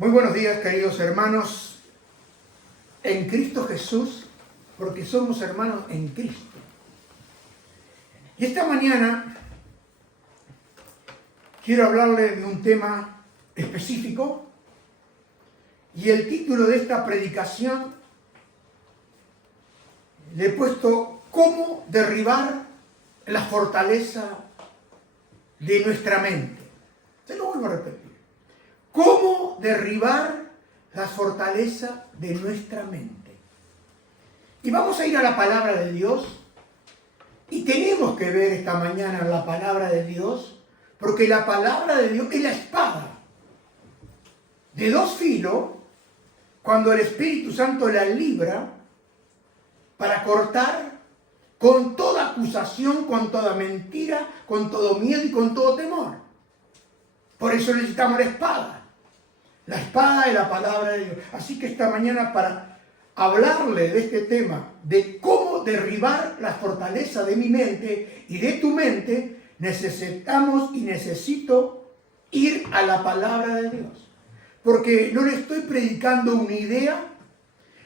Muy buenos días, queridos hermanos, en Cristo Jesús, porque somos hermanos en Cristo. Y esta mañana quiero hablarles de un tema específico, y el título de esta predicación le he puesto ¿Cómo derribar la fortaleza de nuestra mente? Se lo vuelvo a repetir. ¿Cómo derribar la fortaleza de nuestra mente? Y vamos a ir a la palabra de Dios, y tenemos que ver esta mañana la palabra de Dios, porque la palabra de Dios es la espada de dos filos, cuando el Espíritu Santo la libra para cortar con toda acusación, con toda mentira, con todo miedo y con todo temor. Por eso necesitamos la espada. La espada es la palabra de Dios. Así que esta mañana, para hablarle de este tema, de cómo derribar la fortaleza de mi mente y de tu mente, necesitamos y necesito ir a la palabra de Dios. Porque no le estoy predicando una idea,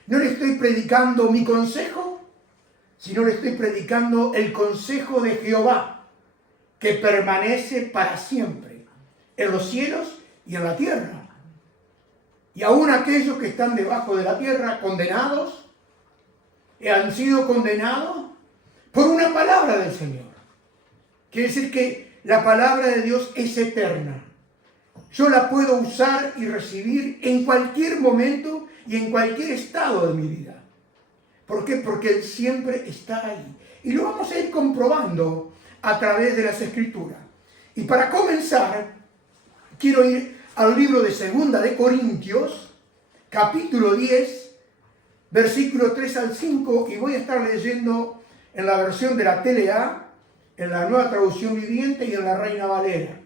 no le estoy predicando mi consejo, sino le estoy predicando el consejo de Jehová, que permanece para siempre, en los cielos y en la tierra. Y aún aquellos que están debajo de la tierra, condenados, han sido condenados por una palabra del Señor. Quiere decir que la palabra de Dios es eterna. Yo la puedo usar y recibir en cualquier momento y en cualquier estado de mi vida. ¿Por qué? Porque Él siempre está ahí. Y lo vamos a ir comprobando a través de las Escrituras. Y para comenzar, quiero ir al libro de 2 de Corintios, capítulo 10, versículo 3 al 5, y voy a estar leyendo en la versión de la TLA, en la Nueva Traducción Viviente y en la Reina Valera,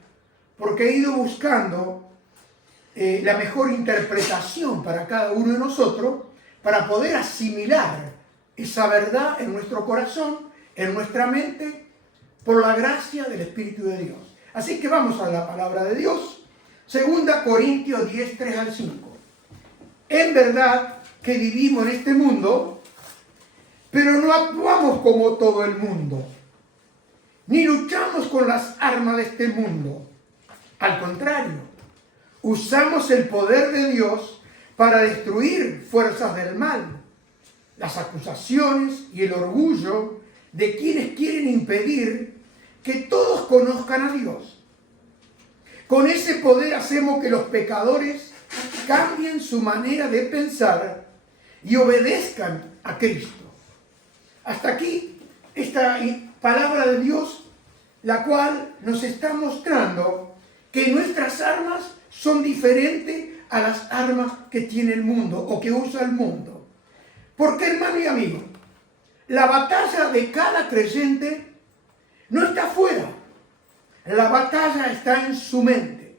porque he ido buscando la mejor interpretación para cada uno de nosotros, para poder asimilar esa verdad en nuestro corazón, en nuestra mente, por la gracia del Espíritu de Dios. Así que vamos a la palabra de Dios. 2 Corintios 10, 3 al 5. En verdad que vivimos en este mundo, pero no actuamos como todo el mundo, ni luchamos con las armas de este mundo. Al contrario, usamos el poder de Dios para destruir fuerzas del mal, las acusaciones y el orgullo de quienes quieren impedir que todos conozcan a Dios. Con ese poder hacemos que los pecadores cambien su manera de pensar y obedezcan a Cristo. Hasta aquí esta palabra de Dios, la cual nos está mostrando que nuestras armas son diferentes a las armas que tiene el mundo o que usa el mundo. Porque, hermano y amigo, la batalla de cada creyente no está afuera. La batalla está en su mente.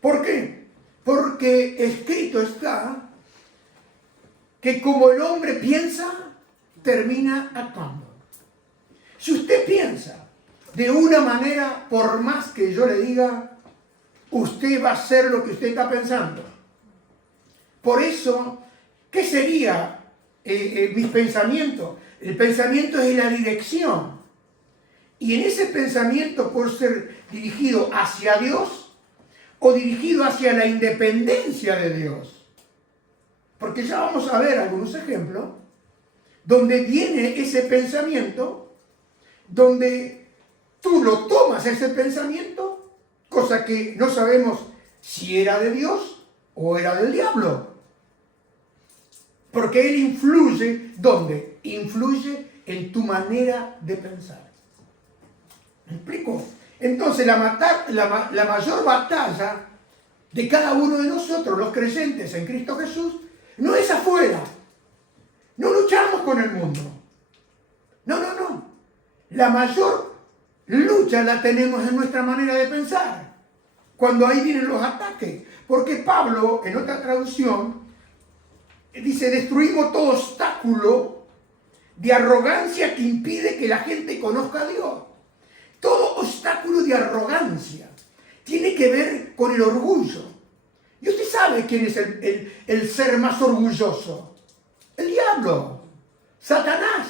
¿Por qué? Porque escrito está que como el hombre piensa, termina actuando. Si usted piensa de una manera, por más que yo le diga, usted va a hacer lo que usted está pensando. Por eso, ¿qué sería mis pensamientos? El pensamiento es la dirección. Y en ese pensamiento puede ser dirigido hacia Dios o dirigido hacia la independencia de Dios. Porque ya vamos a ver algunos ejemplos donde viene ese pensamiento, donde tú lo tomas ese pensamiento, cosa que no sabemos si era de Dios o era del diablo. Porque él influye, ¿dónde? Influye en tu manera de pensar. ¿Me explico? Entonces la mayor batalla de cada uno de nosotros, los creyentes en Cristo Jesús, no es afuera. No luchamos con el mundo. No. La mayor lucha la tenemos en nuestra manera de pensar. Cuando ahí vienen los ataques. Porque Pablo, en otra traducción, dice, destruimos todo obstáculo de arrogancia que impide que la gente conozca a Dios. Todo obstáculo de arrogancia tiene que ver con el orgullo. Y usted sabe quién es el ser más orgulloso. El diablo, Satanás.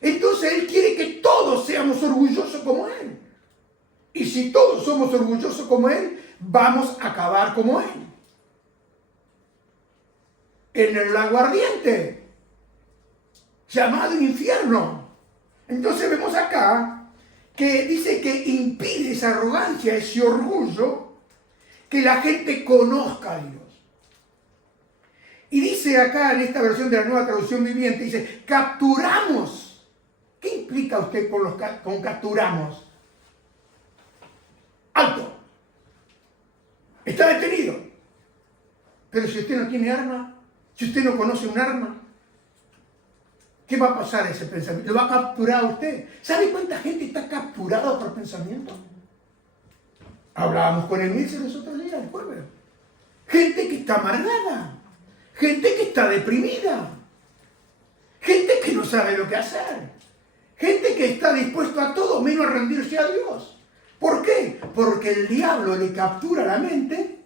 Entonces él quiere que todos seamos orgullosos como él. Y si todos somos orgullosos como él, vamos a acabar como él. En el lago ardiente, llamado infierno. Entonces vemos acá que dice que impide esa arrogancia, ese orgullo, que la gente conozca a Dios. Y dice acá en esta versión de la Nueva Traducción Viviente, dice, capturamos. ¿Qué implica usted con capturamos? Alto. Está detenido. Pero si usted no tiene arma, si usted no conoce un arma, ¿qué va a pasar a ese pensamiento? ¿Lo va a capturar a usted? ¿Sabe cuánta gente está capturada por pensamiento? Hablábamos con el Milce los otros días, el jueves. Gente que está amargada, gente que está deprimida, gente que no sabe lo que hacer, gente que está dispuesta a todo menos a rendirse a Dios. ¿Por qué? Porque el diablo le captura la mente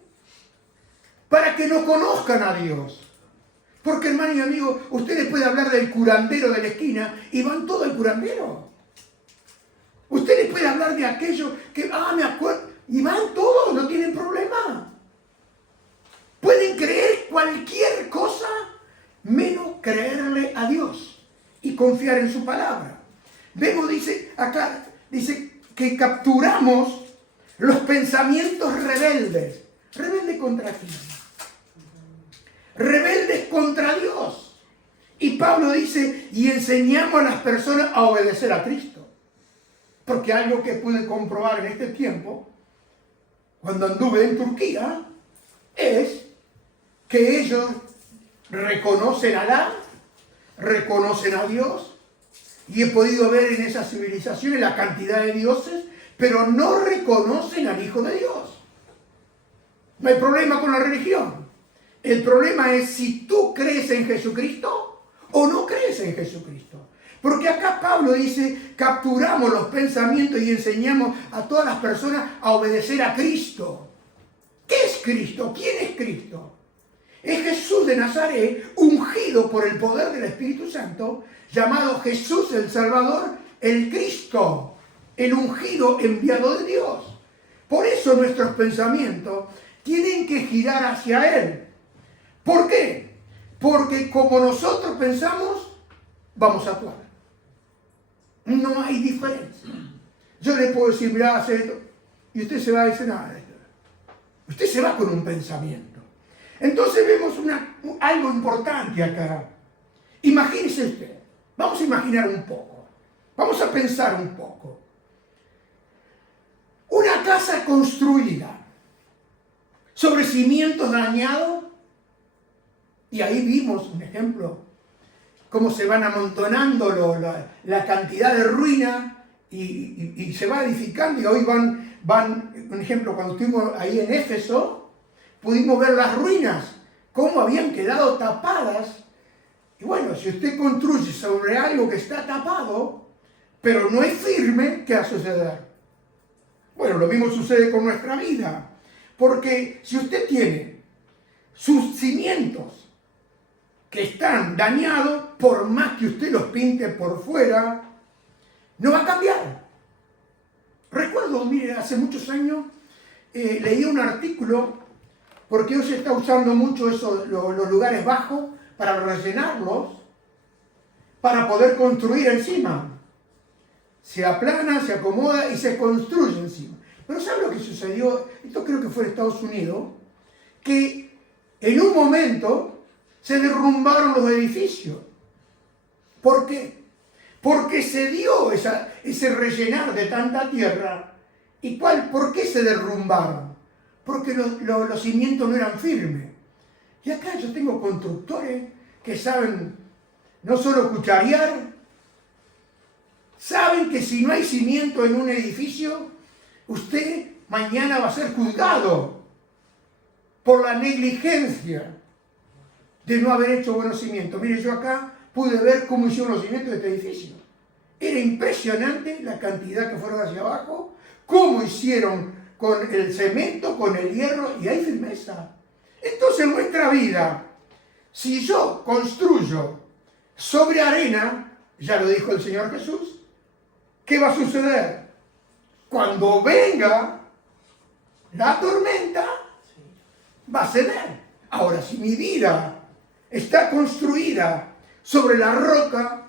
para que no conozcan a Dios. Porque, hermano y amigo, ustedes pueden hablar del curandero de la esquina y van todo al curandero. Ustedes pueden hablar de aquello que, me acuerdo, y van todos, no tienen problema. Pueden creer cualquier cosa menos creerle a Dios y confiar en su palabra. Vemos, dice acá, dice que capturamos los pensamientos rebeldes. ¿Rebeldes contra quién? Rebeldes contra Dios. Y Pablo dice, y enseñamos a las personas a obedecer a Cristo. Porque algo que pude comprobar en este tiempo, cuando anduve en Turquía, es que ellos reconocen a Alá, reconocen a Dios, y he podido ver en esas civilizaciones la cantidad de dioses, pero no reconocen al Hijo de Dios. No hay problema con la religión. El problema es si tú crees en Jesucristo o no crees en Jesucristo. Porque acá Pablo dice, capturamos los pensamientos y enseñamos a todas las personas a obedecer a Cristo. ¿Qué es Cristo? ¿Quién es Cristo? Es Jesús de Nazaret, ungido por el poder del Espíritu Santo, llamado Jesús el Salvador, el Cristo, el ungido enviado de Dios. Por eso nuestros pensamientos tienen que girar hacia Él. ¿Por qué? Porque como nosotros pensamos, vamos a actuar. No hay diferencia. Yo le puedo decir, mirá, hace esto, y usted se va a decir nada. Usted se va con un pensamiento. Entonces vemos algo importante acá. Imagínese usted. Vamos a imaginar un poco. Vamos a pensar un poco. Una casa construida sobre cimientos dañados. Y ahí vimos un ejemplo, cómo se van amontonando la cantidad de ruinas y se va edificando. Y hoy van, un ejemplo, cuando estuvimos ahí en Éfeso, pudimos ver las ruinas, cómo habían quedado tapadas. Y bueno, si usted construye sobre algo que está tapado, pero no es firme, ¿qué va a suceder? Bueno, lo mismo sucede con nuestra vida. Porque si usted tiene sus cimientos que están dañados, por más que usted los pinte por fuera, no va a cambiar. Recuerdo, mire, hace muchos años leí un artículo, porque hoy se está usando mucho eso, los lugares bajos, para rellenarlos, para poder construir encima. Se aplana, se acomoda y se construye encima. Pero ¿sabe lo que sucedió? Esto creo que fue en Estados Unidos, que en un momento se derrumbaron los edificios. ¿Por qué? Porque se dio ese rellenar de tanta tierra. ¿Y por qué se derrumbaron? Porque los cimientos no eran firmes. Y acá yo tengo constructores que saben no solo cucharear, saben que si no hay cimiento en un edificio, usted mañana va a ser juzgado por la negligencia de no haber hecho buenos cimientos. Mire, yo acá pude ver cómo hicieron los cimientos de este edificio. Era impresionante la cantidad que fueron hacia abajo, cómo hicieron con el cemento, con el hierro, y hay firmeza. Entonces en nuestra vida, si yo construyo sobre arena, ya lo dijo el Señor Jesús, ¿qué va a suceder? Cuando venga la tormenta, va a ceder. Ahora, si mi vida está construida sobre la roca,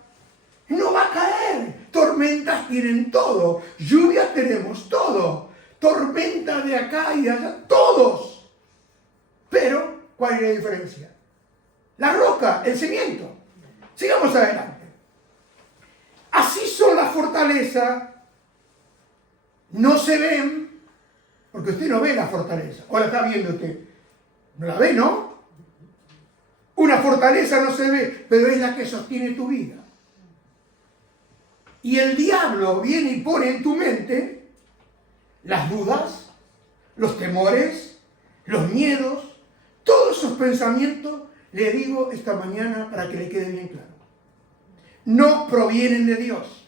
no va a caer. Tormentas tienen todo, lluvias tenemos todo, tormenta de acá y de allá, todos. Pero, ¿cuál es la diferencia? La roca, el cimiento. Sigamos adelante. Así son las fortalezas. No se ven, porque usted no ve la fortaleza. ¿O la está viendo usted? No la ve, ¿no? Una fortaleza no se ve, pero es la que sostiene tu vida. Y el diablo viene y pone en tu mente las dudas, los temores, los miedos, todos esos pensamientos, le digo esta mañana para que le quede bien claro. No provienen de Dios.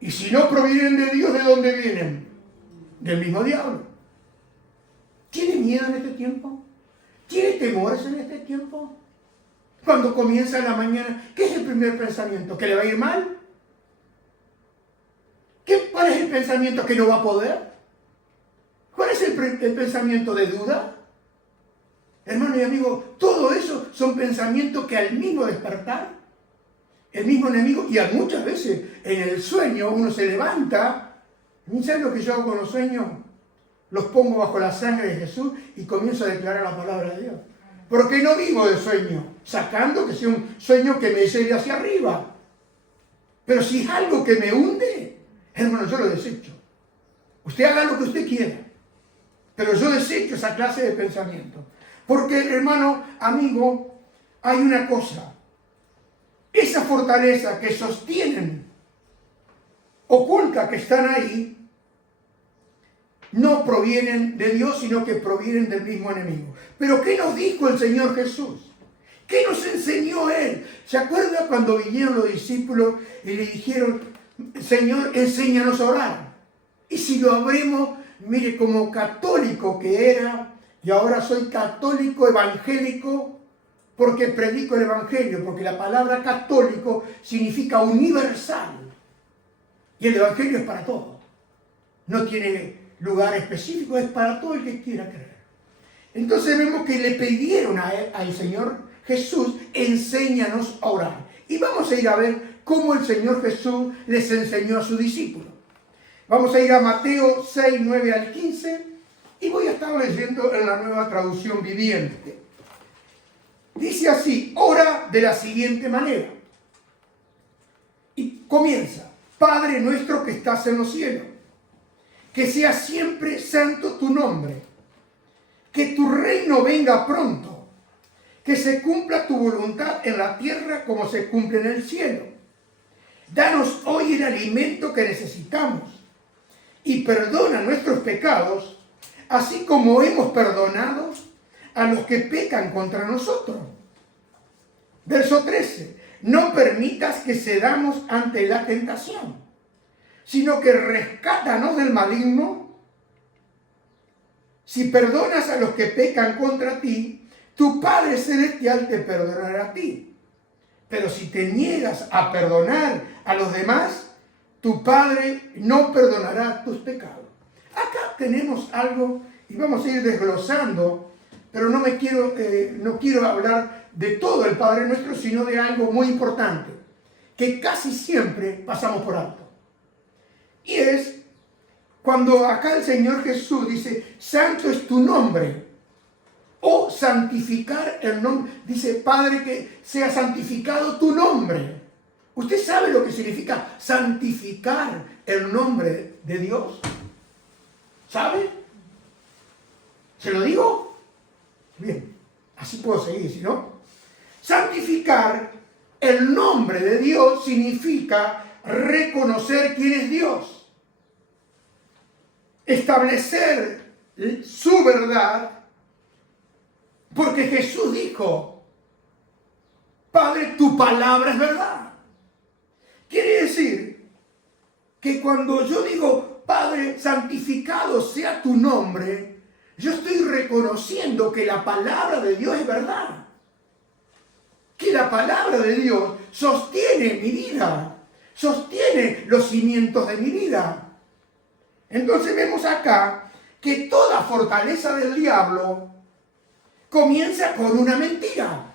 Y si no provienen de Dios, ¿de dónde vienen? Del mismo diablo. ¿Tiene miedo en este tiempo? ¿Tiene temores en este tiempo? Cuando comienza la mañana, ¿qué es el primer pensamiento? ¿Que le va a ir mal? ¿Cuál es el pensamiento? ¿Que no va a poder? ¿Cuál es el pensamiento de duda? Hermano y amigo, todo eso son pensamientos que al mismo despertar, el mismo enemigo, y muchas veces en el sueño uno se levanta. ¿Saben lo que yo hago con los sueños? Los pongo bajo la sangre de Jesús y comienzo a declarar la palabra de Dios. Porque no vivo de sueño, sacando que sea un sueño que me lleve hacia arriba. Pero si es algo que me hunde, hermano, yo lo desecho. Usted haga lo que usted quiera, pero yo desecho esa clase de pensamiento. Porque, hermano, amigo, hay una cosa. Esa fortaleza que sostienen, oculta, que están ahí, no provienen de Dios, sino que provienen del mismo enemigo. Pero ¿qué nos dijo el Señor Jesús? ¿Qué nos enseñó Él? ¿Se acuerda cuando vinieron los discípulos y le dijeron, Señor, enséñanos a orar? Y si lo abrimos, mire, como católico que era, y ahora soy católico evangélico, porque predico el evangelio, porque la palabra católico significa universal. Y el evangelio es para todos. No tiene lugar específico, es para todo el que quiera creer. Entonces vemos que le pidieron al Señor Jesús, enséñanos a orar. Y vamos a ir a ver cómo el Señor Jesús les enseñó a sus discípulos. Vamos a ir a Mateo 6, 9 al 15, y voy a estar leyendo en la Nueva Traducción Viviente. Dice así, ora de la siguiente manera. Y comienza, Padre nuestro que estás en los cielos, que sea siempre santo tu nombre, que tu reino venga pronto, que se cumpla tu voluntad en la tierra como se cumple en el cielo. Danos hoy el alimento que necesitamos y perdona nuestros pecados, así como hemos perdonado a los que pecan contra nosotros. Verso 13. No permitas que cedamos ante la tentación, sino que rescátanos del maligno. Si perdonas a los que pecan contra ti, tu Padre Celestial te perdonará a ti. Pero si te niegas a perdonar a los demás, tu Padre no perdonará tus pecados. Acá tenemos algo, y vamos a ir desglosando, pero no quiero hablar de todo el Padre Nuestro, sino de algo muy importante, que casi siempre pasamos por alto. Y es cuando acá el Señor Jesús dice, santo es tu nombre, o santificar el nombre. Dice, Padre, que sea santificado tu nombre. ¿Usted sabe lo que significa santificar el nombre de Dios? ¿Sabe? ¿Se lo digo? Bien, así puedo seguir, si no. Santificar el nombre de Dios significa reconocer quién es Dios, establecer su verdad, porque Jesús dijo, Padre, tu palabra es verdad. Quiere decir que cuando yo digo, Padre, santificado sea tu nombre, yo estoy reconociendo que la palabra de Dios es verdad. Que la palabra de Dios sostiene mi vida, sostiene los cimientos de mi vida. Entonces vemos acá que toda fortaleza del diablo comienza con una mentira.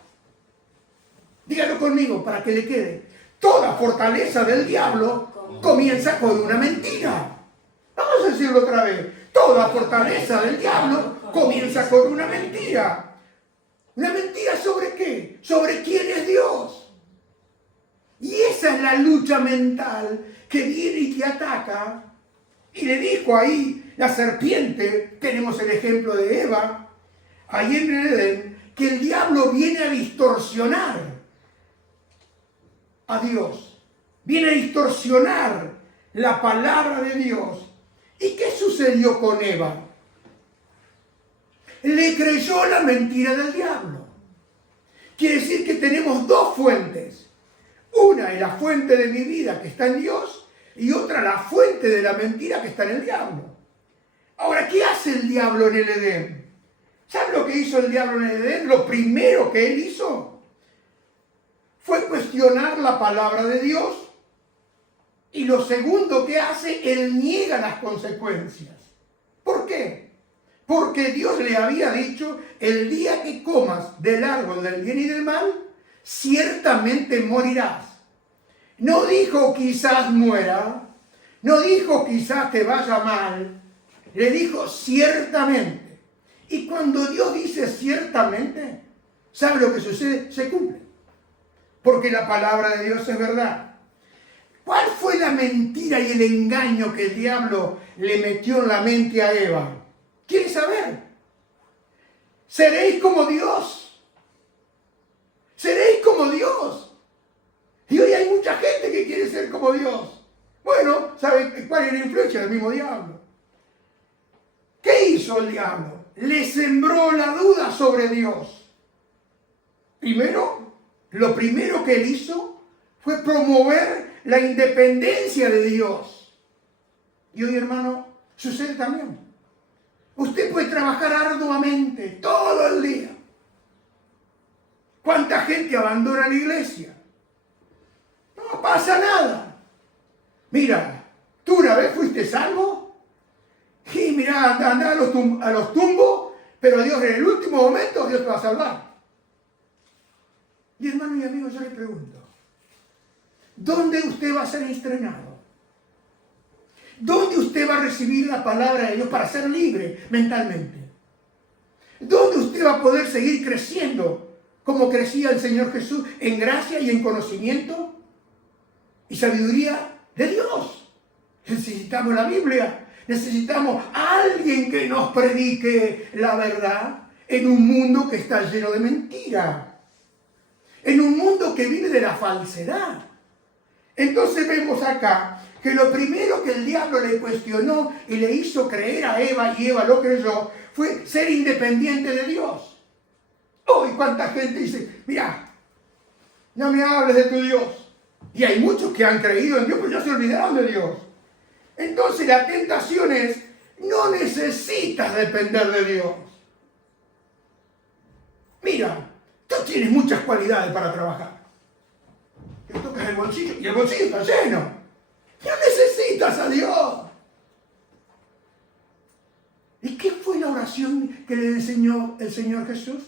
Dígalo conmigo para que le quede. Toda fortaleza del diablo comienza con una mentira. Vamos a decirlo otra vez. Toda fortaleza del diablo comienza con una mentira. ¿Una mentira sobre qué? Sobre quién es Dios. Y esa es la lucha mental que viene y te ataca. Y le dijo ahí la serpiente, tenemos el ejemplo de Eva, ahí en el Edén, que el diablo viene a distorsionar a Dios. Viene a distorsionar la palabra de Dios. ¿Y qué sucedió con Eva? Le creyó la mentira del diablo. Quiere decir que tenemos dos fuentes. Una es la fuente de mi vida que está en Dios y otra la fuente de la mentira que está en el diablo. Ahora, ¿qué hace el diablo en el Edén? ¿Saben lo que hizo el diablo en el Edén? Lo primero que él hizo fue cuestionar la palabra de Dios. Y lo segundo que hace, él niega las consecuencias. ¿Por qué? Porque Dios le había dicho, el día que comas del árbol del bien y del mal, ciertamente morirás. No dijo quizás muera, no dijo quizás te vaya mal, le dijo ciertamente. Y cuando Dios dice ciertamente, ¿sabe lo que sucede? Se cumple. Porque la palabra de Dios es verdad. ¿Cuál fue la mentira y el engaño que el diablo le metió en la mente a Eva? ¿Quiere saber? Seréis como Dios. Seréis como Dios. Y hoy hay mucha gente que quiere ser como Dios. Bueno, ¿sabe cuál es la influencia del mismo diablo? ¿Qué hizo el diablo? Le sembró la duda sobre Dios. Lo primero que él hizo fue promover la independencia de Dios. Y hoy, hermano, sucede también. Usted puede trabajar arduamente todo el día. ¿Cuánta gente abandona la iglesia? No pasa nada. Mira, tú una vez fuiste salvo y mira, anda a los tumbos, pero Dios en el último momento, Dios te va a salvar. Y hermano y amigo, yo le pregunto, ¿dónde usted va a ser estrenado? ¿Dónde usted va a recibir la palabra de Dios para ser libre mentalmente? ¿Dónde usted va a poder seguir creciendo como crecía el Señor Jesús en gracia y en conocimiento y sabiduría de Dios? Necesitamos la Biblia. Necesitamos a alguien que nos predique la verdad en un mundo que está lleno de mentira. En un mundo que vive de la falsedad. Entonces vemos acá que lo primero que el diablo le cuestionó y le hizo creer a Eva, y Eva lo creyó, fue ser independiente de Dios. Hoy cuánta gente dice, mira, no me hables de tu Dios. Y hay muchos que han creído en Dios, pero ya se olvidaron de Dios. Entonces la tentación es, no necesitas depender de Dios. Mira, tú tienes muchas cualidades para trabajar. Te tocas el bolsillo y el bolsillo está lleno. No necesitas a Dios. ¿Y qué fue la oración que le enseñó el Señor Jesús?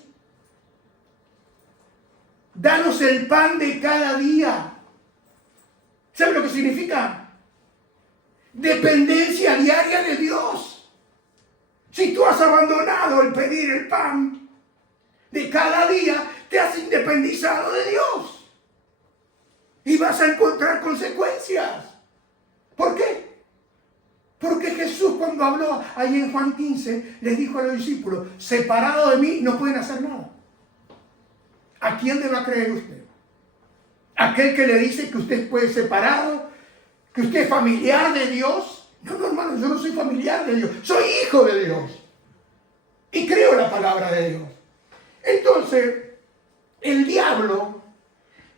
Danos el pan de cada día. ¿Sabe lo que significa? Dependencia diaria de Dios. Si tú has abandonado el pedir el pan de cada día, te has independizado de Dios. Y vas a encontrar consecuencias. ¿Por qué? Porque Jesús, cuando habló ahí en Juan 15, les dijo a los discípulos, separado de mí no pueden hacer nada. ¿A quién le va a creer usted? ¿Aquel que le dice que usted puede ser separado? ¿Que usted es familiar de Dios? No, no, hermano, yo no soy familiar de Dios. Soy hijo de Dios. Y creo la palabra de Dios. Entonces, el diablo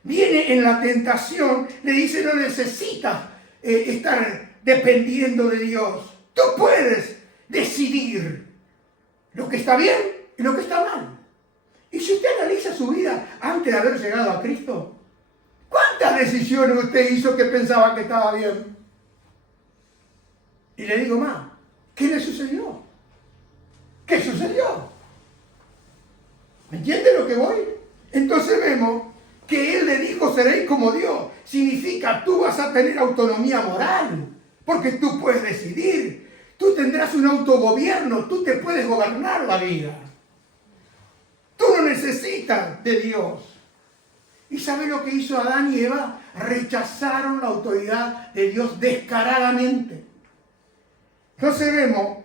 viene en la tentación, le dice, no necesitas estar dependiendo de Dios. Tú puedes decidir lo que está bien y lo que está mal. Y si usted analiza su vida antes de haber llegado a Cristo, ¿cuántas decisiones usted hizo que pensaba que estaba bien? Y le digo más, ¿qué le sucedió? ¿Qué sucedió? ¿Me entiende lo que voy? Entonces vemos que Él le dijo, seréis como Dios. Significa, tú vas a tener autonomía moral, porque tú puedes decidir. Tú tendrás un autogobierno, tú te puedes gobernar la vida. Tú no necesitas de Dios. ¿Y sabe lo que hizo Adán y Eva? Rechazaron la autoridad de Dios descaradamente. Entonces vemos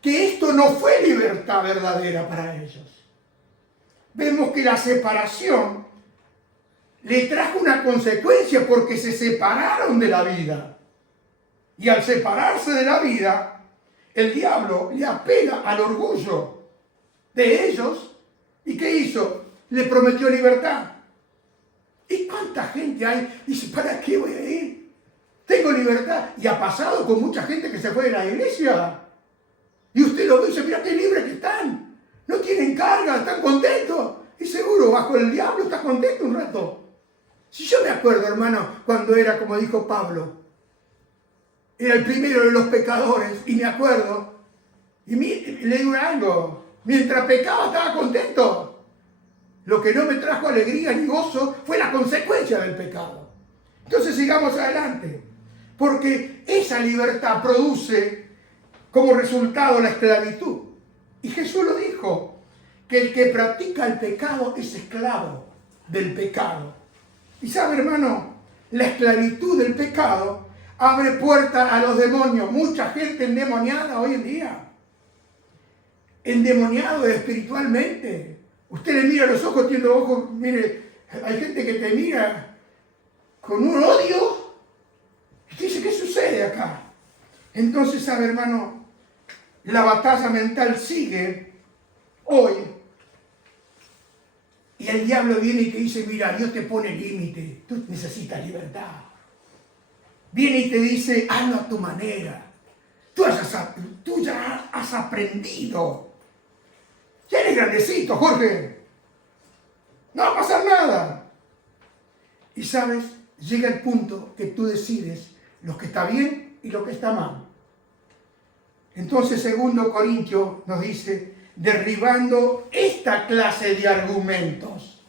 que esto no fue libertad verdadera para ellos. Vemos que la separación le trajo una consecuencia porque se separaron de la vida. Y al separarse de la vida, el diablo le apela al orgullo de ellos. ¿Y qué hizo? Le prometió libertad. ¿Y cuánta gente hay? Dice, ¿para qué voy a ir? Tengo libertad. Y ha pasado con mucha gente que se fue de la iglesia. Y usted lo ve y dice, mira qué libres que están. No tienen carga, están contentos. Y seguro, bajo el diablo está contento un rato. Si yo me acuerdo, hermano, cuando era, como dijo Pablo, era el primero de los pecadores, y me acuerdo, y le digo algo, mientras pecaba estaba contento. Lo que no me trajo alegría ni gozo fue la consecuencia del pecado. Entonces sigamos adelante, porque esa libertad produce como resultado la esclavitud. Y Jesús lo dijo, que el que practica el pecado es esclavo del pecado. Y sabe, hermano, la esclavitud del pecado abre puerta a los demonios. Mucha gente endemoniada hoy en día. Endemoniado espiritualmente. Usted le mira a los ojos, tiene los ojos, mire, hay gente que te mira con un odio. Y te dice, ¿qué sucede acá? Entonces, sabe, hermano, la batalla mental sigue hoy. Y el diablo viene y te dice, mira, Dios te pone límite, tú necesitas libertad. Viene y te dice, hazlo a tu manera. Tú ya has aprendido. Ya eres grandecito, Jorge. No va a pasar nada. Y sabes, llega el punto que tú decides lo que está bien y lo que está mal. Entonces, 2 Corintios nos dice, derribando esta clase de argumentos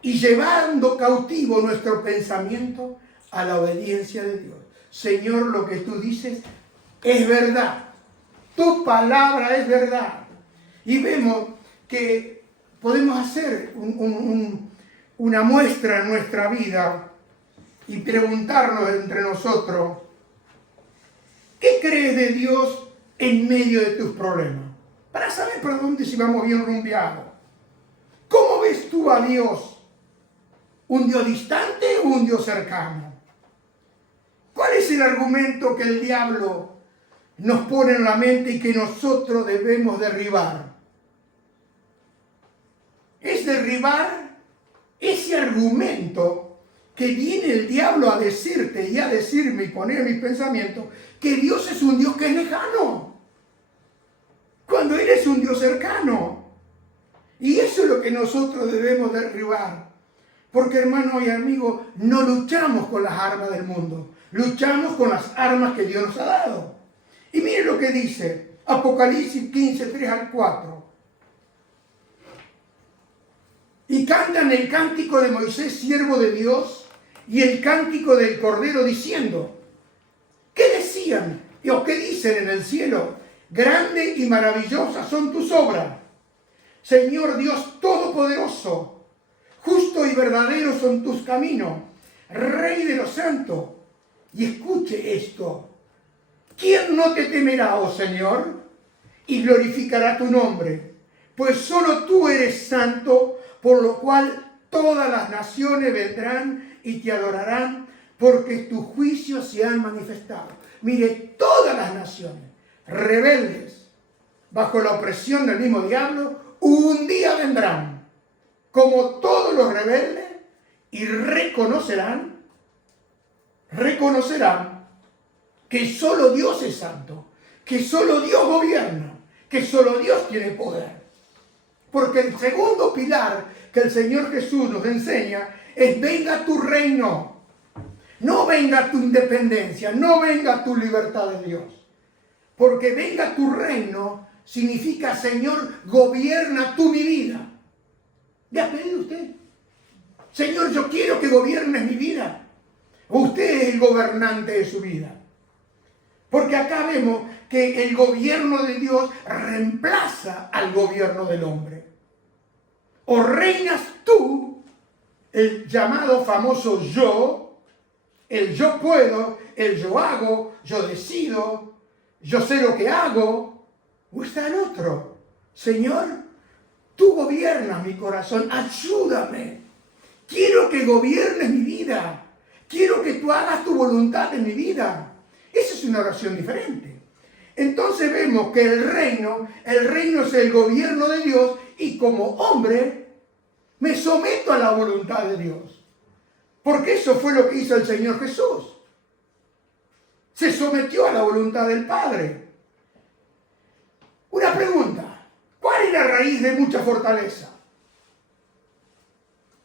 y llevando cautivo nuestro pensamiento a la obediencia de Dios. Señor, lo que tú dices es verdad. Tu palabra es verdad. Y vemos que podemos hacer una muestra en nuestra vida y preguntarnos entre nosotros, ¿qué crees de Dios en medio de tus problemas? Para saber por dónde si vamos bien rumbeados. ¿Cómo ves tú a Dios? ¿Un Dios distante o un Dios cercano? ¿Cuál es el argumento que el diablo nos pone en la mente y que nosotros debemos derribar? Es derribar ese argumento que viene el diablo a decirte y a decirme y poner en mis pensamientos que Dios es un Dios que es lejano, cuando Él es un Dios cercano. Y eso es lo que nosotros debemos derribar. Porque, hermano y amigo, no luchamos con las armas del mundo, luchamos con las armas que Dios nos ha dado. Y miren lo que dice Apocalipsis 15, 3 al 4. Y cantan el cántico de Moisés, siervo de Dios, y el cántico del Cordero, diciendo, ¿qué decían o qué dicen en el cielo? Grande y maravillosa son tus obras, Señor Dios Todopoderoso. Justo y verdadero son tus caminos, Rey de los santos. Y escuche esto. ¿Quién no te temerá, oh Señor? Y glorificará tu nombre. Pues solo tú eres santo, por lo cual todas las naciones vendrán y te adorarán, porque tus juicios se han manifestado. Mire, todas las naciones rebeldes, bajo la opresión del mismo diablo, un día vendrán, como todos los rebeldes, y reconocerán que solo Dios es santo, que solo Dios gobierna, que solo Dios tiene poder. Porque el segundo pilar que el Señor Jesús nos enseña es: venga tu reino. No venga tu independencia, no venga tu libertad de Dios. Porque venga tu reino significa: Señor, gobierna tú mi vida. ¿Le ha pedido usted? Señor, yo quiero que gobiernes mi vida. ¿O usted es el gobernante de su vida? Porque acá vemos que el gobierno de Dios reemplaza al gobierno del hombre. O reinas tú, el llamado famoso yo, el yo puedo, el yo hago, yo decido, yo sé lo que hago, o está el otro: Señor, tú gobiernas mi corazón, ayúdame. Quiero que gobiernes mi vida. Quiero que tú hagas tu voluntad en mi vida. Esa es una oración diferente. Entonces vemos que el reino es el gobierno de Dios, y como hombre me someto a la voluntad de Dios. Porque eso fue lo que hizo el Señor Jesús. Se sometió a la voluntad del Padre. Una pregunta: ¿cuál es la raíz de mucha fortaleza?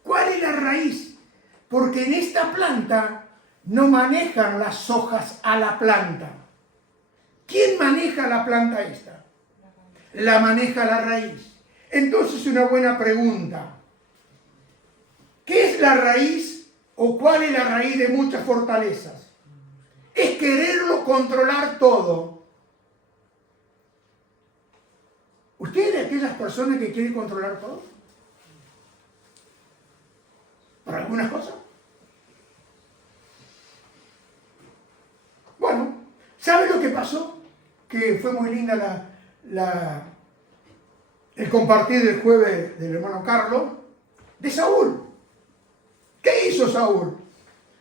¿Cuál es la raíz? Porque en esta planta no manejan las hojas a la planta. ¿Quién maneja la planta esta? La maneja la raíz. Entonces, una buena pregunta: ¿qué es la raíz o cuál es la raíz de muchas fortalezas? Es quererlo controlar todo. ¿Usted es de aquellas personas que quieren controlar todo? ¿Por algunas cosas? Bueno, ¿sabe lo que pasó? Que fue muy linda el compartir del jueves del hermano Carlos, de Saúl. ¿Qué hizo Saúl?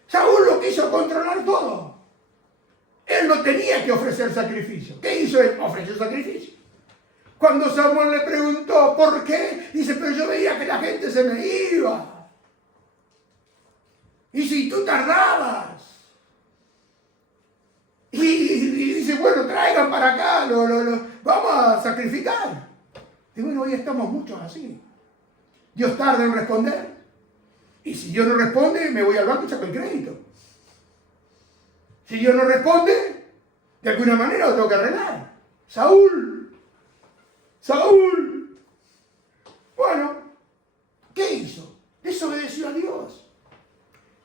Saúl lo quiso controlar todo. Él no tenía que ofrecer sacrificio. ¿Qué hizo él? Ofreció sacrificio. Cuando Samuel le preguntó por qué, dice: pero yo veía que la gente se me iba. Y si tú tardabas. Y dice: bueno, traigan para acá, vamos a sacrificar. Y bueno, hoy estamos muchos así. Dios tarda en responder. Y si Dios no responde, me voy al banco y saco el crédito. Si Dios no responde, de alguna manera lo tengo que arreglar. Saúl. Bueno, ¿qué hizo? Desobedeció a Dios.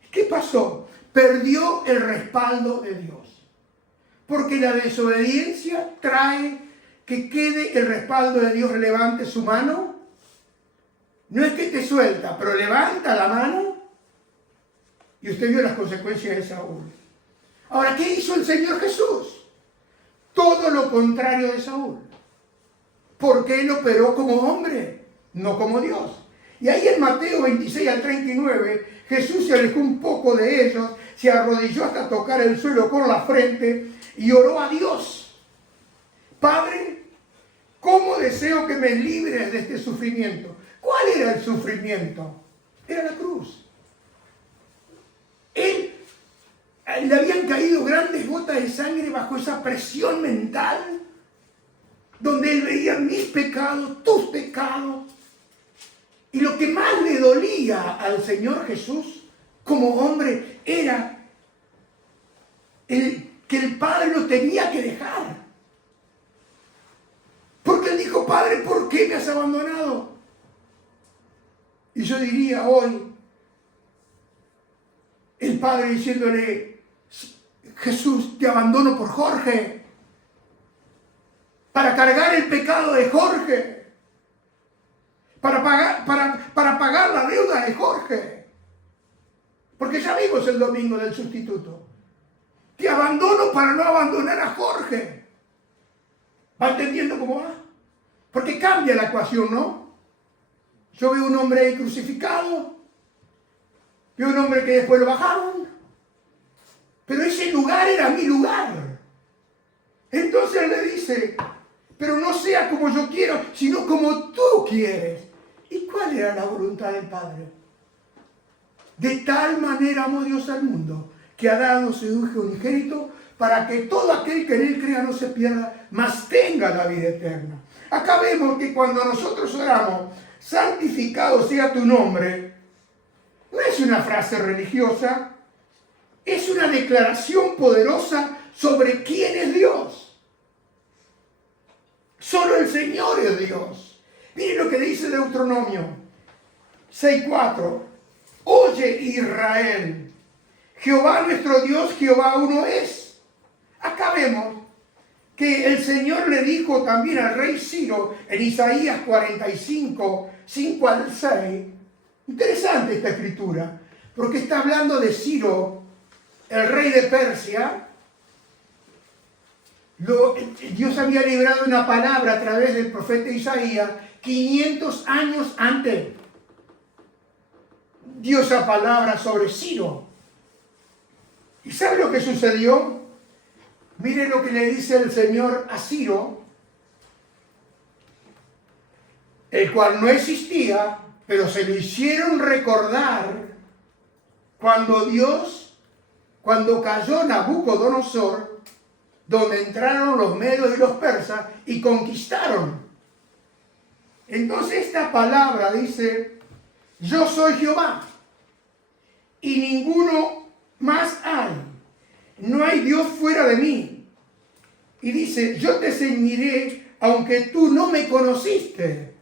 ¿Qué pasó? Perdió el respaldo de Dios. Porque la desobediencia trae que quede el respaldo de Dios. Levante su mano. No es que te suelta, pero levanta la mano. Y usted vio las consecuencias de Saúl. Ahora, ¿qué hizo el Señor Jesús? Todo lo contrario de Saúl. Porque Él operó como hombre, no como Dios. Y ahí en Mateo 26 al 39, Jesús se alejó un poco de ellos, se arrodilló hasta tocar el suelo con la frente y oró a Dios: Padre, ¿cómo deseo que me libres de este sufrimiento? ¿Cuál era el sufrimiento? Era la cruz. Le habían caído grandes gotas de sangre bajo esa presión mental, donde él veía mis pecados, tus pecados. Y lo que más le dolía al Señor Jesús como hombre era que el Padre lo tenía que dejar. Porque él dijo: Padre, ¿por qué me has abandonado? Y yo diría hoy, el Padre diciéndole: Jesús, te abandono por Jorge, para cargar el pecado de Jorge, para pagar la deuda de Jorge. Porque ya vimos el domingo del sustituto. Te abandono para no abandonar a Jorge. ¿Va entendiendo cómo va? Porque cambia la ecuación, ¿no? Yo veo un hombre ahí crucificado, veo un hombre que después lo bajaron, pero ese lugar era mi lugar. Entonces él le dice: pero no sea como yo quiero, sino como tú quieres. ¿Y cuál era la voluntad del Padre? De tal manera amó Dios al mundo, que ha dado su Hijo unigénito, para que todo aquel que en él crea no se pierda, mas tenga la vida eterna. Acá vemos que cuando nosotros oramos, santificado sea tu nombre, no es una frase religiosa, es una declaración poderosa sobre quién es Dios. Solo el Señor es Dios. Miren lo que dice Deuteronomio 6:4. Oye Israel, Jehová nuestro Dios, Jehová uno es. Acá vemos que el Señor le dijo también al rey Ciro en Isaías 45, 5 al 6. Interesante esta escritura, porque está hablando de Ciro, el rey de Persia. Dios había librado una palabra a través del profeta Isaías 500 años antes. Dio esa palabra sobre Ciro. ¿Y sabe lo que sucedió? Mire lo que le dice el Señor a Ciro, el cual no existía, pero se lo hicieron recordar cuando cayó Nabucodonosor, donde entraron los medos y los persas y conquistaron. Entonces esta palabra dice, yo soy Jehová y ninguno más hay. No hay Dios fuera de mí. Y dice, yo te ceñiré aunque tú no me conociste.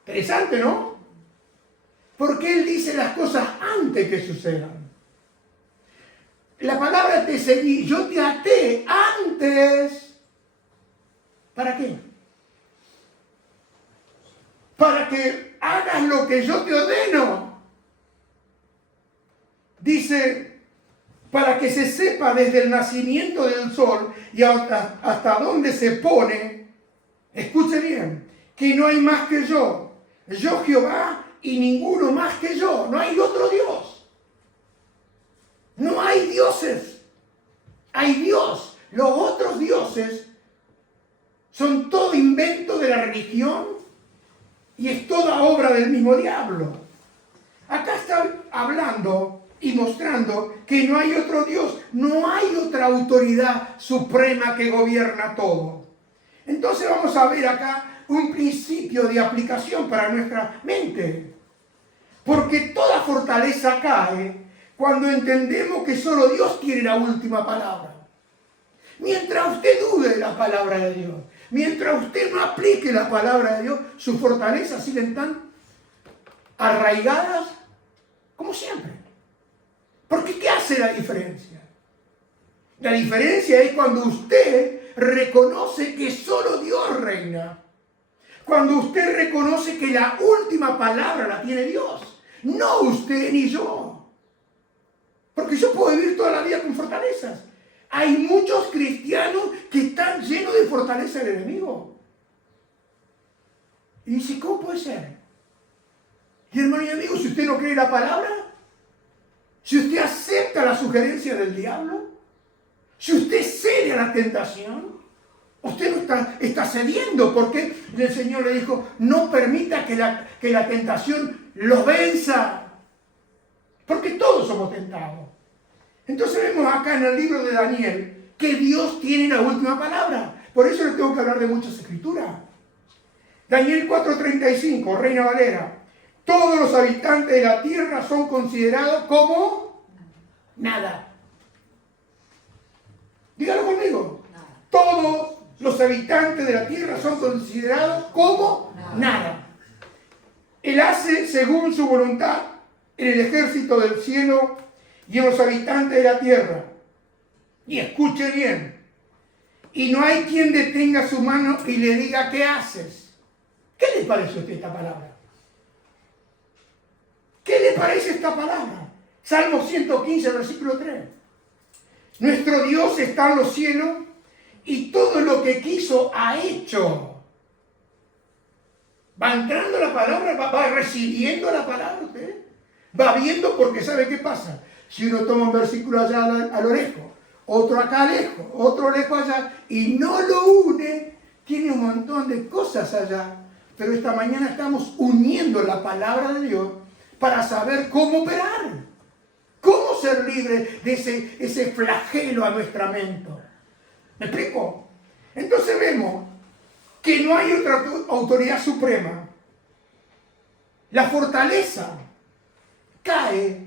Interesante, ¿no? Porque Él dice las cosas antes que sucedan. La palabra te ceñí, yo te até antes. ¿Para qué? Para que hagas lo que yo te ordeno. Dice, para que se sepa desde el nacimiento del sol y hasta dónde se pone, escuche bien, que no hay más que yo Jehová y ninguno más que yo, no hay otro Dios. No hay dioses, hay Dios. Los otros dioses son todo invento de la religión y es toda obra del mismo diablo. Acá está hablando y mostrando que no hay otro Dios, no hay otra autoridad suprema que gobierna todo. Entonces vamos a ver acá un principio de aplicación para nuestra mente. Porque toda fortaleza cae cuando entendemos que solo Dios tiene la última palabra. Mientras usted dude de la palabra de Dios, mientras usted no aplique la palabra de Dios, sus fortalezas siguen tan arraigadas como siempre. Porque ¿qué hace la diferencia? La diferencia es cuando usted reconoce que solo Dios reina. Cuando usted reconoce que la última palabra la tiene Dios, no usted ni yo. Porque yo puedo vivir toda la vida con fortalezas. Hay muchos cristianos que están llenos de fortaleza del enemigo. Y dice, ¿cómo puede ser? Y hermano y amigo, si usted no cree la palabra, si usted acepta la sugerencia del diablo, si usted cede a la tentación, usted no está cediendo, porque el Señor le dijo, no permita que la tentación los venza, porque todos somos tentados. Entonces vemos acá en el libro de Daniel que Dios tiene la última palabra. Por eso le tengo que hablar de muchas escrituras. Daniel 4:35, Reina Valera. Todos los habitantes de la tierra son considerados como nada. Dígalo conmigo. Todos los habitantes de la tierra son considerados como nada. Él hace según su voluntad en el ejército del cielo y en los habitantes de la tierra. Y escuche bien. Y no hay quien detenga su mano y le diga, ¿qué haces? ¿Qué le parece a usted esta palabra? ¿Qué le parece esta palabra? Salmo 115, versículo 3. Nuestro Dios está en los cielos y todo lo que quiso ha hecho. Va entrando la palabra, va recibiendo la palabra usted. Va viendo, porque ¿sabe qué pasa? Si uno toma un versículo allá a lo lejos, otro acá lejos, otro lejos allá, y no lo une, tiene un montón de cosas allá. Pero esta mañana estamos uniendo la palabra de Dios para saber cómo operar, cómo podemos ser libres de ese flagelo a nuestra mente. ¿Me explico? Entonces vemos que no hay otra autoridad suprema. La fortaleza cae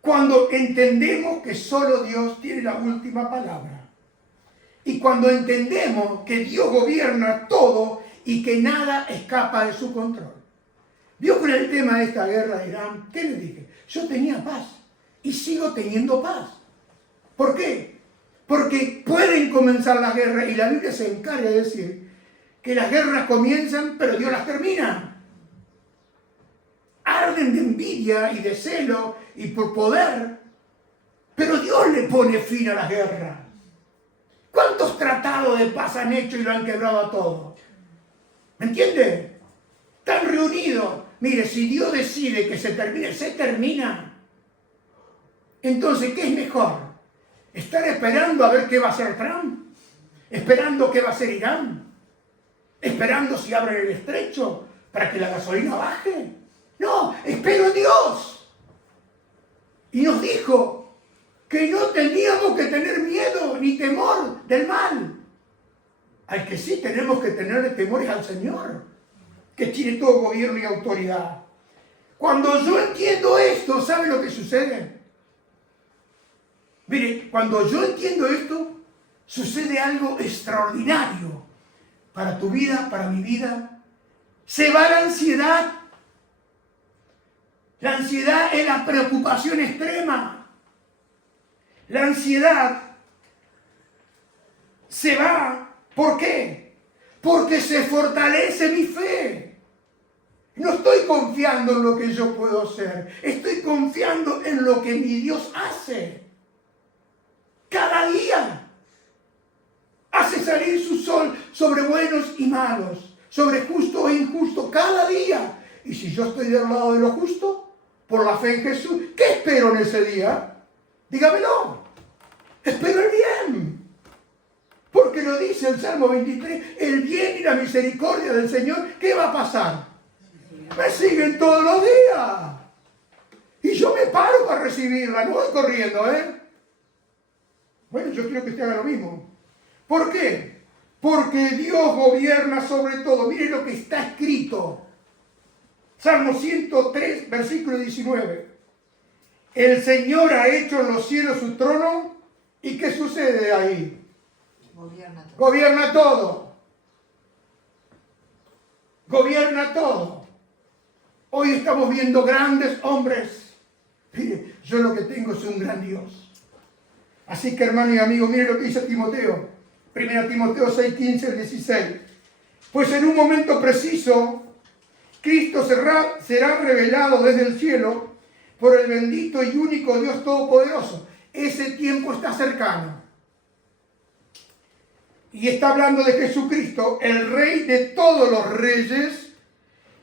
cuando entendemos que solo Dios tiene la última palabra. Y cuando entendemos que Dios gobierna todo y que nada escapa de su control. Vio con el tema de esta guerra de Irán, ¿qué le dije? Yo tenía paz y sigo teniendo paz. ¿Por qué? Porque pueden comenzar las guerras y la Biblia se encarga de decir que las guerras comienzan, pero Dios las termina. Arden de envidia y de celo y por poder, pero Dios le pone fin a las guerras. ¿Cuántos tratados de paz han hecho y lo han quebrado a todos? ¿Me entiende? Están reunidos. Mire, si Dios decide que se termine, se termina. Entonces, ¿qué es mejor? ¿Estar esperando a ver qué va a hacer Trump? ¿Esperando qué va a hacer Irán? ¿Esperando si abren el estrecho para que la gasolina baje? No, espero en Dios. Y nos dijo que no teníamos que tener miedo ni temor del mal. Al que sí tenemos que tenerle temor es al Señor, que tiene todo gobierno y autoridad. Cuando yo entiendo esto, ¿sabe lo que sucede? Mire, cuando yo entiendo esto, sucede algo extraordinario para tu vida, para mi vida. Se va la ansiedad. La ansiedad es la preocupación extrema. La ansiedad se va. ¿Por qué? Porque se fortalece mi fe. No estoy confiando en lo que yo puedo hacer. Estoy confiando en lo que mi Dios hace. Cada día hace salir su sol sobre buenos y malos, sobre justo e injusto, cada día. Y si yo estoy del lado de lo justo, por la fe en Jesús, ¿qué espero en ese día? Dígamelo. Espero el bien. Porque lo dice el Salmo 23, el bien y la misericordia del Señor, ¿qué va a pasar? Me siguen todos los días. Y yo me paro para recibirla, no voy corriendo, Bueno, yo quiero que usted haga lo mismo. ¿Por qué? Porque Dios gobierna sobre todo. Mire lo que está escrito. Salmo 103, versículo 19. El Señor ha hecho en los cielos su trono. ¿Y qué sucede ahí? Gobierna todo. Gobierna todo. Gobierna todo. Hoy estamos viendo grandes hombres. Mire, yo lo que tengo es un gran Dios. Así que, hermano y amigo, mire lo que dice Timoteo. 1 Timoteo 6, 15 al 16. Pues en un momento preciso, Cristo será revelado desde el cielo por el bendito y único Dios Todopoderoso. Ese tiempo está cercano. Y está hablando de Jesucristo, el Rey de todos los reyes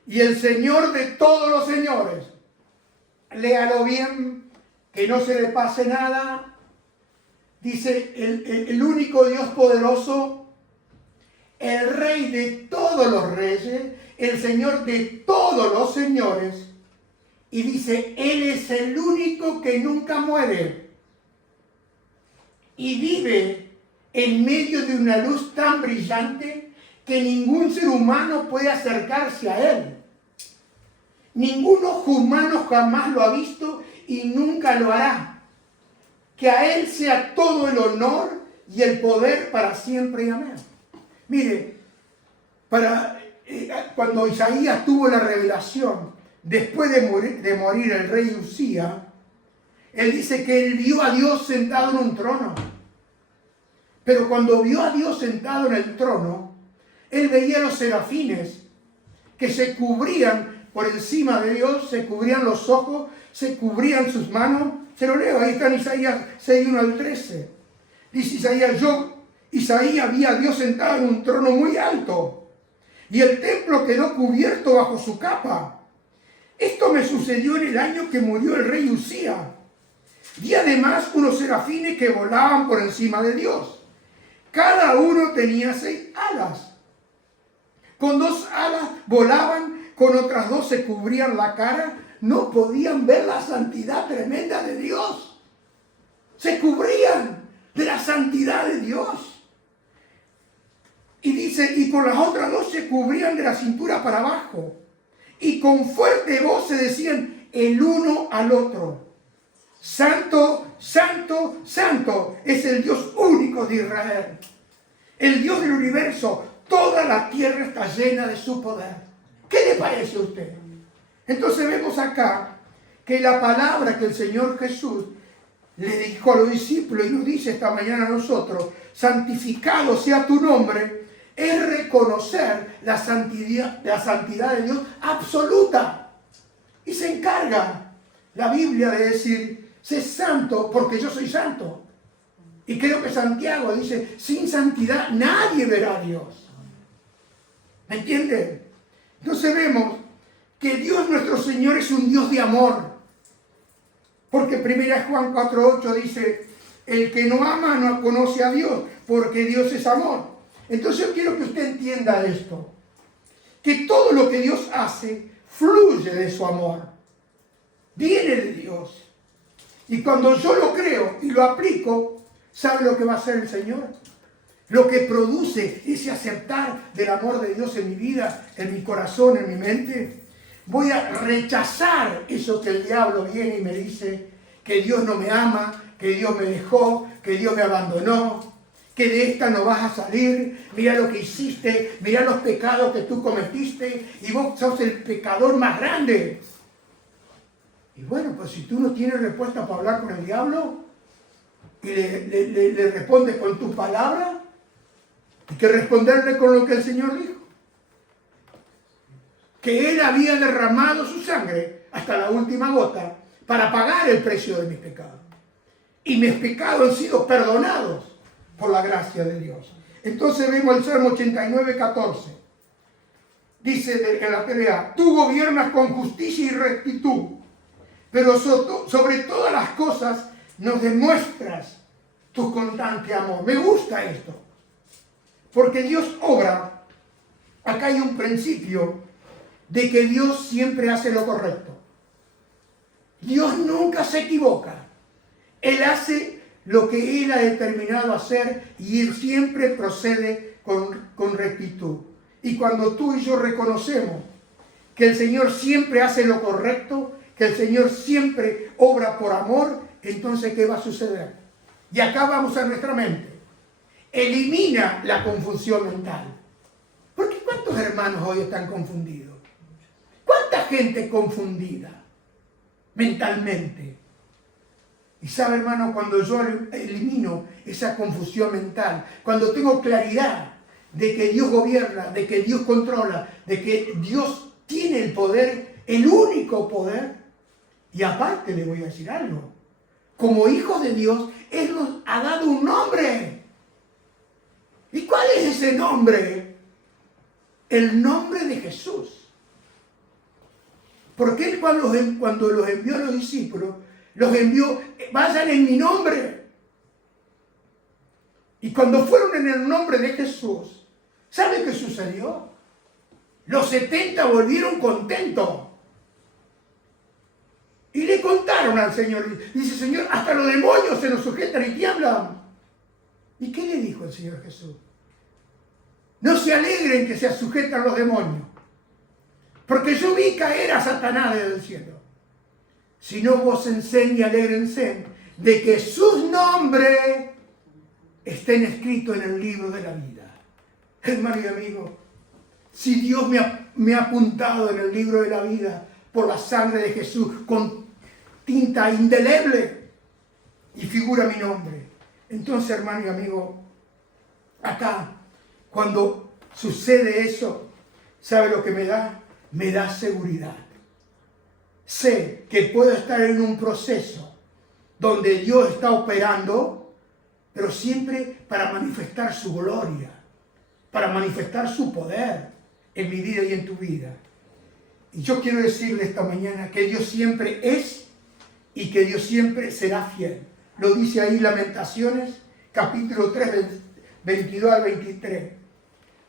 y el Señor de todos los señores. Léalo bien, que no se le pase nada. Dice el único Dios poderoso, el Rey de todos los reyes, el Señor de todos los señores. Y dice, Él es el único que nunca muere. Y vive en medio de una luz tan brillante que ningún ser humano puede acercarse a Él. Ningún ojo humano jamás lo ha visto y nunca lo hará. Que a Él sea todo el honor y el poder para siempre y amén. Mire, cuando Isaías tuvo la revelación, después de morir el rey Usías, él dice que él vio a Dios sentado en un trono. Pero cuando vio a Dios sentado en el trono, él veía a los serafines que se cubrían por encima de Dios, se cubrían los ojos, se cubrían sus manos. Se lo leo, ahí está en Isaías 6, 1 al 13. Dice Isaías vi a Dios sentado en un trono muy alto, y el templo quedó cubierto bajo su capa. Esto me sucedió en el año que murió el rey Usías. Vi además unos serafines que volaban por encima de Dios. Cada uno tenía 6 alas. Con 2 alas volaban, con otras 2 se cubrían la cara. No podían ver la santidad tremenda de Dios. se cubrían de la santidad de Dios. Y dice, y con las otras dos se cubrían de la cintura para abajo. Y con fuerte voz se decían el uno al otro: Santo, Santo, Santo es el Dios único de Israel, el Dios del universo. Toda la tierra está llena de su poder. ¿Qué le parece a usted? Entonces vemos acá que la palabra que el Señor Jesús le dijo a los discípulos y nos dice esta mañana a nosotros: santificado sea tu nombre, es reconocer la santidad de Dios absoluta. Y se encarga la Biblia de decir: sé santo porque yo soy santo. Y creo que Santiago dice: sin santidad nadie verá a Dios. ¿Me entienden? Entonces vemos que Dios nuestro Señor es un Dios de amor. Porque 1 Juan 4:8 dice: el que no ama no conoce a Dios, porque Dios es amor. Entonces yo quiero que usted entienda esto, que todo lo que Dios hace fluye de su amor, viene de Dios. Y cuando yo lo creo y lo aplico, ¿sabe lo que va a hacer el Señor? Lo que produce ese aceptar del amor de Dios en mi vida, en mi corazón, en mi mente. Voy a rechazar eso que el diablo viene y me dice: que Dios no me ama, que Dios me dejó, que Dios me abandonó, que de esta no vas a salir, mira lo que hiciste, mira los pecados que tú cometiste y vos sos el pecador más grande. Y bueno, pues si tú no tienes respuesta para hablar con el diablo y le respondes con tu palabra, hay que responderle con lo que el Señor dijo: que Él había derramado su sangre hasta la última gota para pagar el precio de mis pecados. Y mis pecados han sido perdonados por la gracia de Dios. Entonces vemos el Salmo 89:14. Dice en la pelea: tú gobiernas con justicia y rectitud, pero sobre todas las cosas nos demuestras tu constante amor. Me gusta esto, porque Dios obra. Acá hay un principio de que Dios siempre hace lo correcto. Dios nunca se equivoca. Él hace lo que Él ha determinado hacer y Él siempre procede con rectitud. Y cuando tú y yo reconocemos que el Señor siempre hace lo correcto, que el Señor siempre obra por amor, entonces ¿qué va a suceder? Y acá vamos a nuestra mente. Elimina la confusión mental. Porque ¿cuántos hermanos hoy están confundidos? ¿Cuánta gente confundida mentalmente? Y sabe, hermano, cuando yo elimino esa confusión mental, cuando tengo claridad de que Dios gobierna, de que Dios controla, de que Dios tiene el poder, el único poder, y aparte le voy a decir algo: como hijos de Dios, Él nos ha dado un nombre. ¿Y cuál es ese nombre? El nombre de Jesús. Porque Él cuando los envió a los discípulos, los envió: vayan en mi nombre. Y cuando fueron en el nombre de Jesús, ¿sabe qué sucedió? Los 70 volvieron contentos. Y le contaron al Señor. Dice: Señor, hasta los demonios se nos sujetan y tiemblan. ¿Y qué le dijo el Señor Jesús? No se alegren que se sujetan los demonios, porque yo vi caer a Satanás desde el cielo. Sino vos enseñen y alégrense de que sus nombres estén escritos en el libro de la vida. Hermano y amigo, si Dios me ha apuntado en el libro de la vida por la sangre de Jesús con tinta indeleble y figura mi nombre, entonces, hermano y amigo, acá, cuando sucede eso, ¿sabe lo que me da? Me da seguridad. Sé que puedo estar en un proceso donde Dios está operando, pero siempre para manifestar su gloria, para manifestar su poder en mi vida y en tu vida. Y yo quiero decirle esta mañana que Dios siempre es y que Dios siempre será fiel. Lo dice ahí Lamentaciones, capítulo 3, 22 al 23.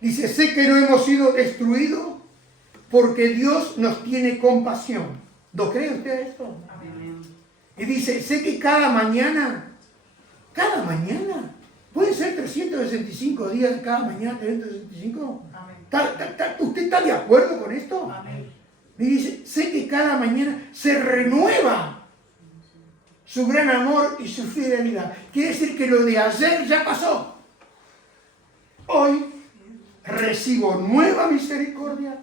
Dice: sé que no hemos sido destruidos porque Dios nos tiene compasión. ¿No cree usted esto? Amén. Y dice: sé que cada mañana cada mañana. ¿Pueden ser 365 días cada mañana, 365? Amén. ¿Usted está de acuerdo con esto? Amén. Me dice, sé que cada mañana se renueva su gran amor y su fidelidad. Quiere decir que lo de ayer ya pasó. Hoy recibo nueva misericordia,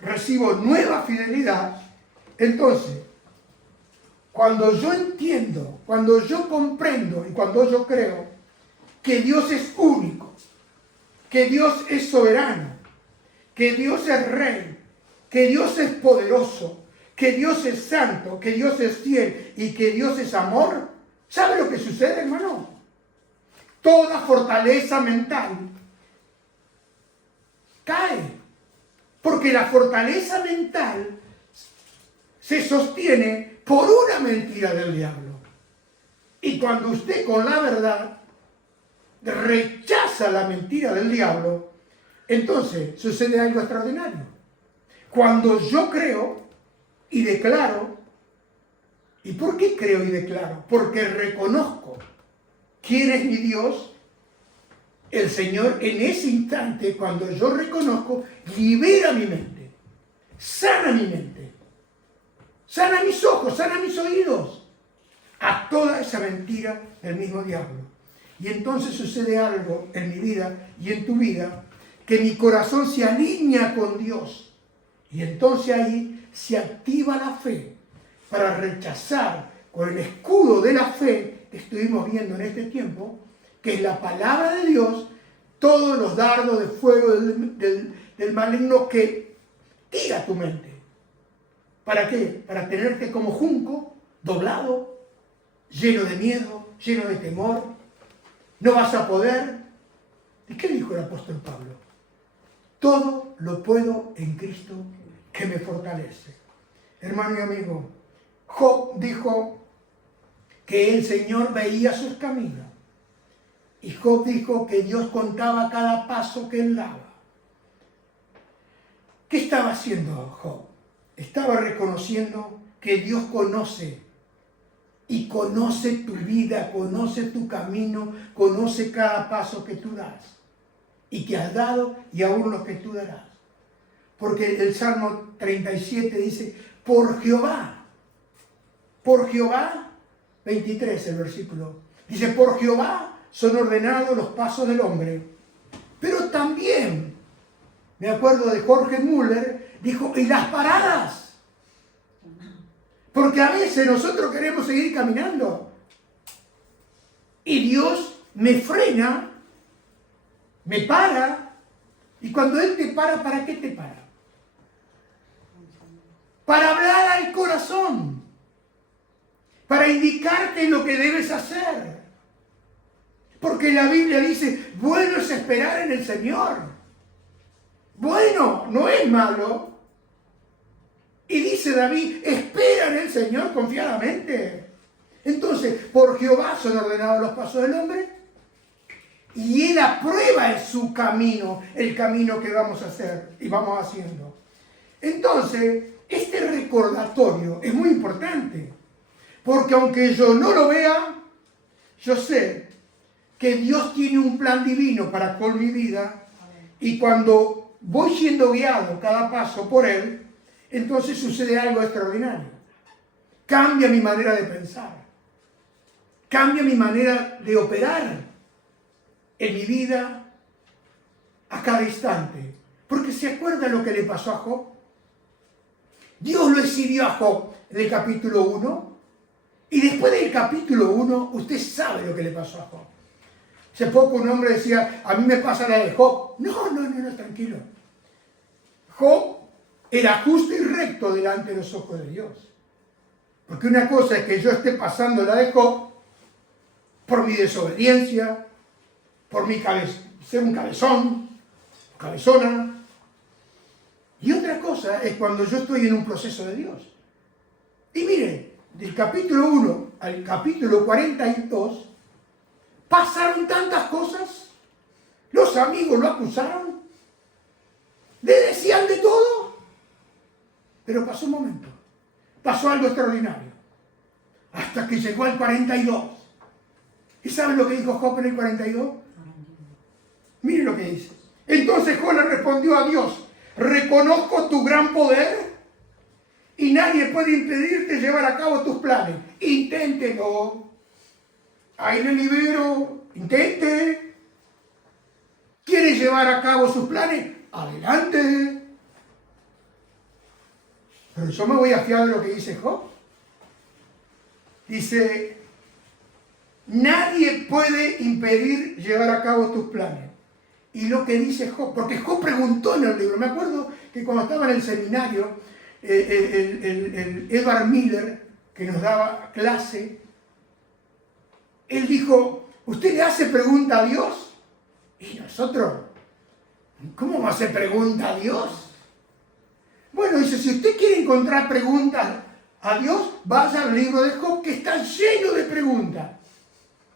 recibo nueva fidelidad. Entonces, cuando yo entiendo, cuando yo comprendo y cuando yo creo que Dios es único, que Dios es soberano, que Dios es rey, que Dios es poderoso, que Dios es santo, que Dios es fiel y que Dios es amor, ¿sabe lo que sucede, hermano? Toda fortaleza mental cae, porque la fortaleza mental se sostiene por una mentira del diablo. Y cuando usted con la verdad rechaza la mentira del diablo, entonces sucede algo extraordinario. Cuando yo creo y declaro, ¿y por qué creo y declaro? Porque reconozco quién es mi Dios. El Señor en ese instante, cuando yo reconozco, libera mi mente, sana mi mente, sana mis ojos, sana mis oídos a toda esa mentira del mismo diablo. Y entonces sucede algo en mi vida y en tu vida, que mi corazón se alinea con Dios. Y entonces ahí se activa la fe para rechazar con el escudo de la fe que estuvimos viendo en este tiempo, que es la palabra de Dios, todos los dardos de fuego del maligno que tira tu mente. ¿Para qué? Para tenerte como junco, doblado, lleno de miedo, lleno de temor. No vas a poder. ¿Y qué dijo el apóstol Pablo? Todo lo puedo en Cristo que me fortalece. Hermano y amigo, Job dijo que el Señor veía sus caminos. Y Job dijo que Dios contaba cada paso que él daba. ¿Qué estaba haciendo Job? Estaba reconociendo que Dios conoce. Y conoce tu vida, conoce tu camino, conoce cada paso que tú das. Y que has dado y aún los que tú darás. Porque el Salmo 37 dice, por Jehová, 23 el versículo, dice, por Jehová son ordenados los pasos del hombre. Pero también, me acuerdo de Jorge Müller, dijo, y las paradas. Porque a veces nosotros queremos seguir caminando. Y Dios me frena, me para. Y cuando Él te para, ¿para qué te para? Para hablar al corazón. Para indicarte lo que debes hacer. Porque la Biblia dice, bueno es esperar en el Señor. Bueno, no es malo. Y dice David, espera en el Señor confiadamente. Entonces, por Jehová son ordenados los pasos del hombre. Y Él aprueba en su camino, el camino que vamos a hacer y vamos haciendo. Entonces, este recordatorio es muy importante. Porque aunque yo no lo vea, yo sé que Dios tiene un plan divino para con mi vida. Y cuando voy siendo guiado cada paso por Él, entonces sucede algo extraordinario. Cambia mi manera de pensar. Cambia mi manera de operar en mi vida a cada instante. Porque ¿se acuerda lo que le pasó a Job? Dios lo exhibió a Job en el capítulo 1. Y después del capítulo 1, usted sabe lo que le pasó a Job. Hace poco un hombre decía, a mí me pasa la de Job. No, tranquilo. Job era justo y recto delante de los ojos de Dios. Porque una cosa es que yo esté pasando la de Job por mi desobediencia, por mi ser un cabezón, cabezona. Y otra cosa es cuando yo estoy en un proceso de Dios. Y mire, del capítulo 1 al capítulo 42, pasaron tantas cosas. Los amigos lo acusaron, le decían de todo. Pero pasó un momento, pasó algo extraordinario, hasta que llegó al 42. ¿Y saben lo que dijo Job en el 42? Miren lo que dice. Entonces Job le respondió a Dios: reconozco tu gran poder y nadie puede impedirte llevar a cabo tus planes. Inténtelo. Ahí le libero. Intente. ¿Quiere llevar a cabo sus planes? Adelante. Pero yo me voy a fiar de lo que dice Job. Dice: nadie puede impedir llevar a cabo tus planes. Y lo que dice Job, porque Job preguntó en el libro, me acuerdo que cuando estaba en el seminario, el Edward Miller, que nos daba clase, él dijo: ¿usted le hace pregunta a Dios? Y nosotros, ¿cómo va a hacer pregunta a Dios? Bueno, dice, si usted quiere encontrar preguntas a Dios, vaya al libro de Job, que está lleno de preguntas.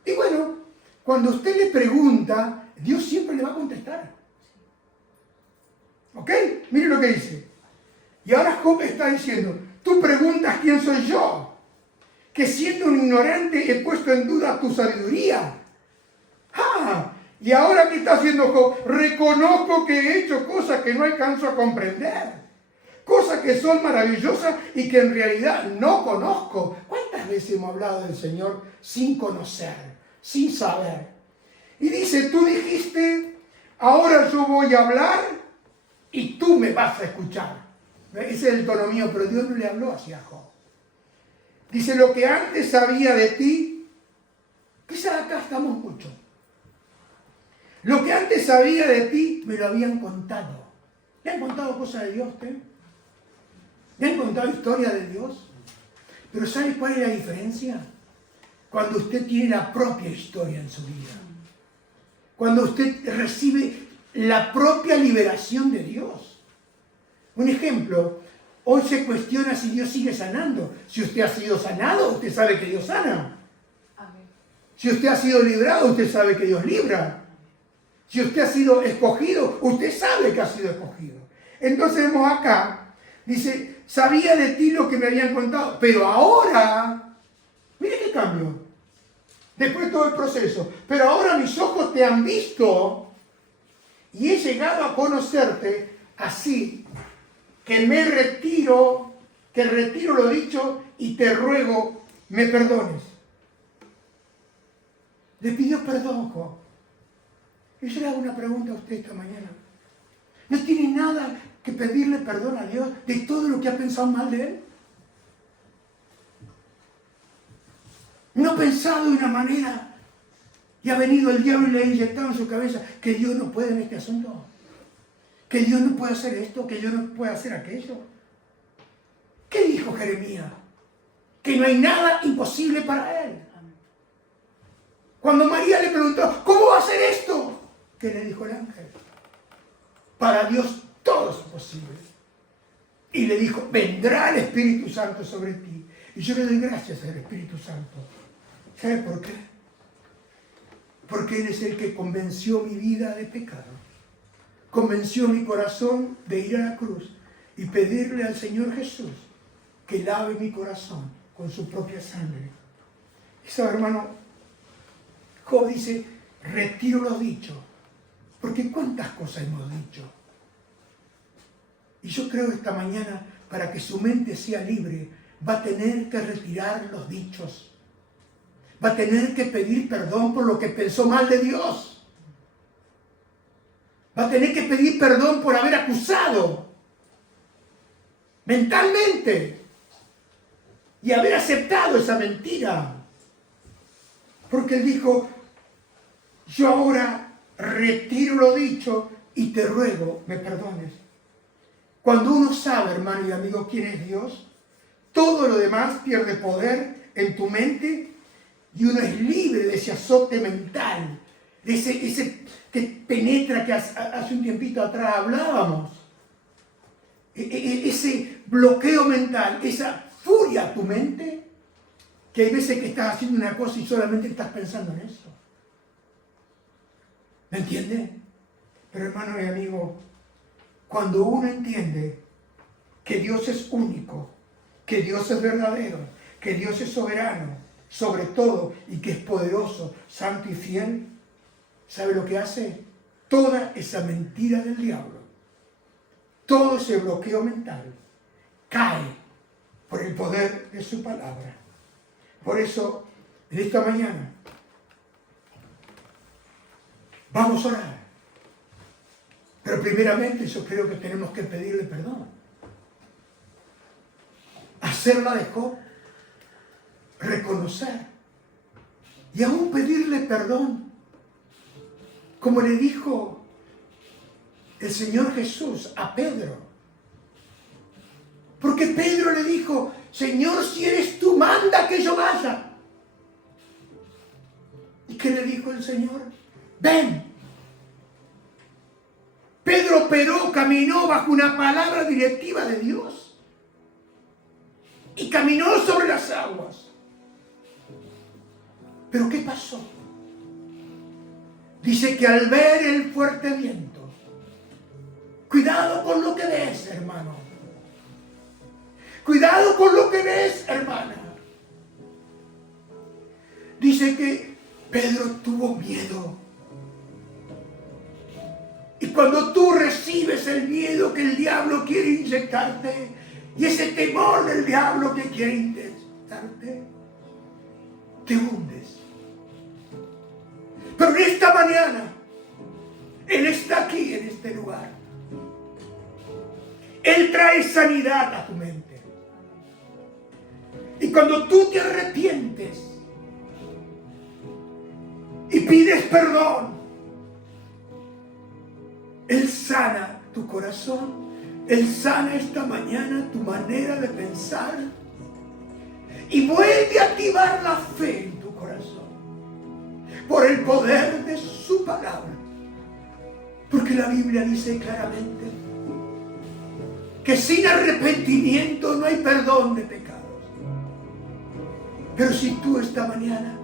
Y bueno, cuando usted le pregunta, Dios siempre le va a contestar. ¿Ok? Miren lo que dice. Y ahora Job está diciendo: tú preguntas quién soy yo, que siendo un ignorante he puesto en duda tu sabiduría. ¡Ah! Y ahora ¿qué está haciendo Job? Reconozco que he hecho cosas que no alcanzo a comprender, cosas que son maravillosas y que en realidad no conozco. ¿Cuántas veces hemos hablado del Señor sin conocer, sin saber? Y dice: tú dijiste, ahora yo voy a hablar y tú me vas a escuchar. Ese es el tono mío, pero Dios no le habló así a Job. Dice: lo que antes sabía de ti, quizás acá estamos mucho. Lo que antes sabía de ti me lo habían contado. ¿Le han contado cosas de Dios a usted? ¿Le han contado historia de Dios? Pero ¿sabe cuál es la diferencia? Cuando usted tiene la propia historia en su vida. Cuando usted recibe la propia liberación de Dios. Un ejemplo, hoy se cuestiona si Dios sigue sanando. Si usted ha sido sanado, usted sabe que Dios sana. Si usted ha sido librado, usted sabe que Dios libra. Si usted ha sido escogido, usted sabe que ha sido escogido. Entonces vemos acá, dice: sabía de ti lo que me habían contado, pero ahora, mire qué cambio. Después de todo el proceso, pero ahora mis ojos te han visto y he llegado a conocerte, así que retiro lo dicho y te ruego me perdones. Le pidió perdón, Job. Y yo le hago una pregunta a usted esta mañana. ¿No tiene nada que pedirle perdón a Dios de todo lo que ha pensado mal de Él? ¿No ha pensado de una manera y ha venido el diablo y le ha inyectado en su cabeza que Dios no puede en este asunto? Que Dios no puede hacer esto, que Dios no puede hacer aquello. ¿Qué dijo Jeremías? Que no hay nada imposible para Él. Cuando María le preguntó: ¿cómo va a hacer esto? ¿Qué le dijo el ángel? Para Dios todo es posible. Y le dijo: vendrá el Espíritu Santo sobre ti. Y yo le doy gracias al Espíritu Santo. ¿Sabe por qué? Porque Él es el que convenció mi vida de pecado. Convenció mi corazón de ir a la cruz y pedirle al Señor Jesús que lave mi corazón con su propia sangre. Y sabe, hermano, Job dice: retiro lo dicho. Porque cuántas cosas hemos dicho. Y yo creo que esta mañana, para que su mente sea libre, va a tener que retirar los dichos. Va a tener que pedir perdón por lo que pensó mal de Dios. Va a tener que pedir perdón por haber acusado mentalmente y haber aceptado esa mentira. Porque Él dijo: yo ahora retiro lo dicho y te ruego me perdones. Cuando uno sabe, hermano y amigo, quién es Dios, todo lo demás pierde poder en tu mente y uno es libre de ese azote mental, de ese que penetra, que hace un tiempito atrás hablábamos. Ese bloqueo mental, esa furia a tu mente, que hay veces que estás haciendo una cosa y solamente estás pensando en eso. ¿Me entiende? Pero hermano y amigo, cuando uno entiende que Dios es único, que Dios es verdadero, que Dios es soberano, sobre todo y que es poderoso, santo y fiel, ¿sabe lo que hace? Toda esa mentira del diablo, todo ese bloqueo mental, cae por el poder de su palabra. Por eso, en esta mañana, vamos a orar. Pero primeramente yo creo que tenemos que pedirle perdón. Hacerla de Job, reconocer y aún pedirle perdón, como le dijo el Señor Jesús a Pedro. Porque Pedro le dijo: Señor, si eres tú, manda que yo vaya. ¿Y qué le dijo el Señor? Ven. Pedro operó, caminó bajo una palabra directiva de Dios y caminó sobre las aguas. ¿Pero qué pasó? Dice que al ver el fuerte viento, cuidado con lo que ves, hermano. Cuidado con lo que ves, hermana. Dice que Pedro tuvo miedo. Y cuando tú recibes el miedo que el diablo quiere inyectarte, y ese temor del diablo que quiere inyectarte, te hundes. Pero en esta mañana, Él está aquí en este lugar. Él trae sanidad a tu mente. Y cuando tú te arrepientes y pides perdón, Él sana tu corazón. Él sana esta mañana tu manera de pensar y vuelve a activar la fe en tu corazón por el poder de su palabra. Porque la Biblia dice claramente que sin arrepentimiento no hay perdón de pecados. Pero si tú esta mañana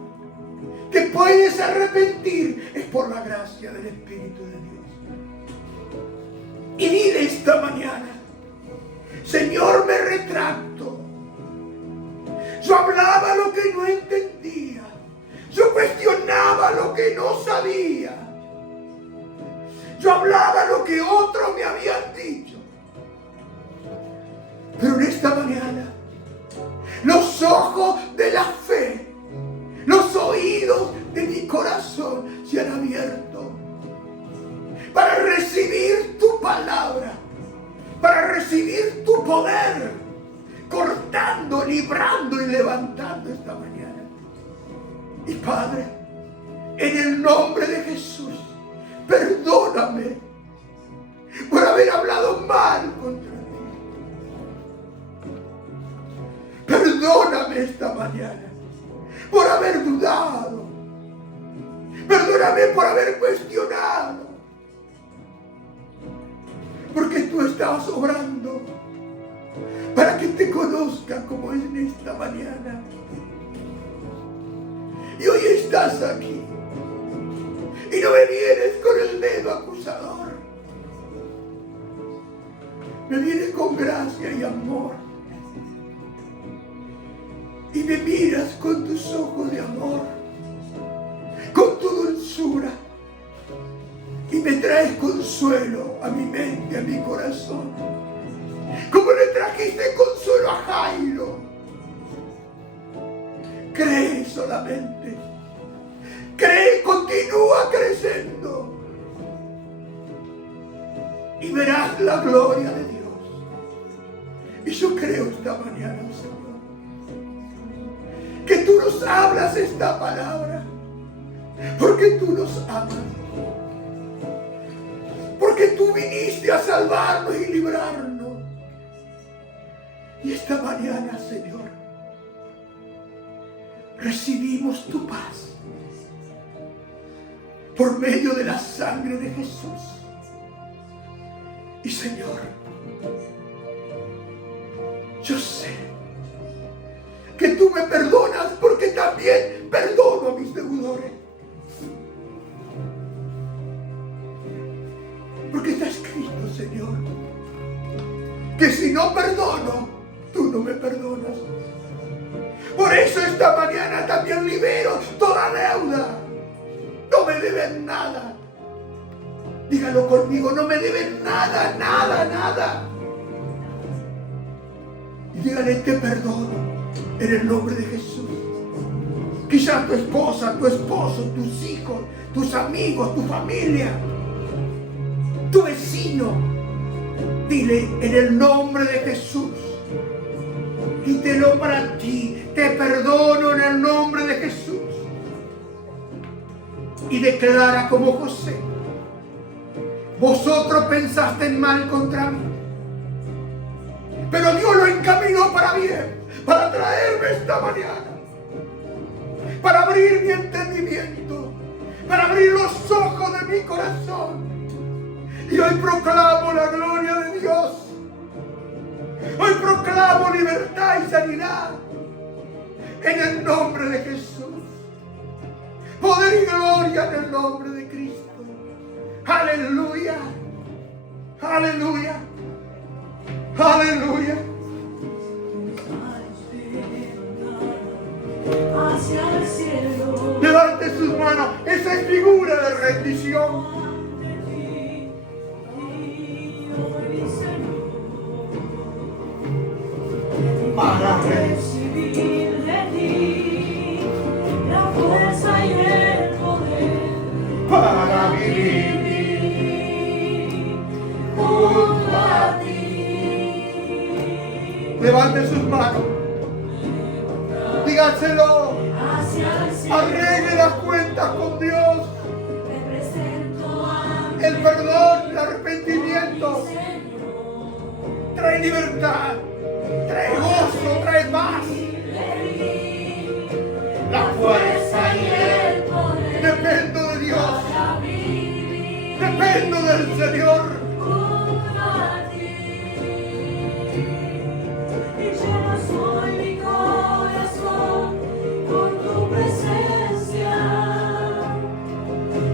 te puedes arrepentir, es por la gracia del Espíritu de Dios. Y dile esta mañana: Señor, me retracto. Yo hablaba lo que no entendía. Yo cuestionaba lo que no sabía. Yo hablaba lo que otros me habían dicho. Pero en esta mañana, los ojos de la fe, los oídos de mi corazón se han abierto para recibir tu palabra, para recibir tu poder, cortando, librando y levantando esta mañana. Y Padre, en el nombre de Jesús, perdóname por haber hablado mal contra ti. Perdóname esta mañana por haber dudado. Perdóname por haber cuestionado. Porque tú estabas obrando para que te conozca como en esta mañana. Y hoy estás aquí. Y no me vienes con el dedo acusador. Me vienes con gracia y amor. Y me miras con tus ojos de amor, con tu dulzura. Y me traes consuelo a mi mente, a mi corazón. Como le trajiste consuelo a Jairo. Cree solamente. Cree, continúa creciendo. Y verás la gloria de Dios. Y yo creo esta mañana, Señor, que tú nos hablas esta palabra. Porque tú nos amas. Porque tú viniste a salvarnos y librarnos. Y esta mañana, Señor, recibimos tu paz por medio de la sangre de Jesús. Y Señor, yo sé que tú me perdonas porque también perdono a mis deudores. Porque está escrito, Señor, que si no perdono, tú no me perdonas. Por eso esta mañana también libero toda deuda. No me deben nada. Dígalo conmigo, no me deben nada, nada, nada. Y dígale, te perdono en el nombre de Jesús. Quizás tu esposa, tu esposo, tus hijos, tus amigos, tu familia, tu vecino, dile en el nombre de Jesús. Quítelo para ti, te perdono en el nombre de Jesús. Y declara como José: vosotros pensasteis mal contra mí, pero Dios lo encaminó para bien, para traerme esta mañana, para abrir mi entendimiento, para abrir los ojos de mi corazón. Y hoy proclamo la gloria de Dios. Hoy proclamo libertad y sanidad en el nombre de Jesús. Poder y gloria en el nombre de Cristo. Aleluya. Aleluya. Aleluya. Hacia el cielo. Levante sus manos. Esa es figura de rendición. Para recibir de ti la fuerza y el poder, para vivir junto a ti. Levante sus manos. Dígaselo. Hacia el cielo. Arregle las cuentas con Dios. Me presento ante El perdón, el arrepentimiento trae libertad, trae gozo, trae paz. La fuerza y el poder. Dependo de Dios. Dependo del Señor. Y llena soy mi corazón con tu presencia.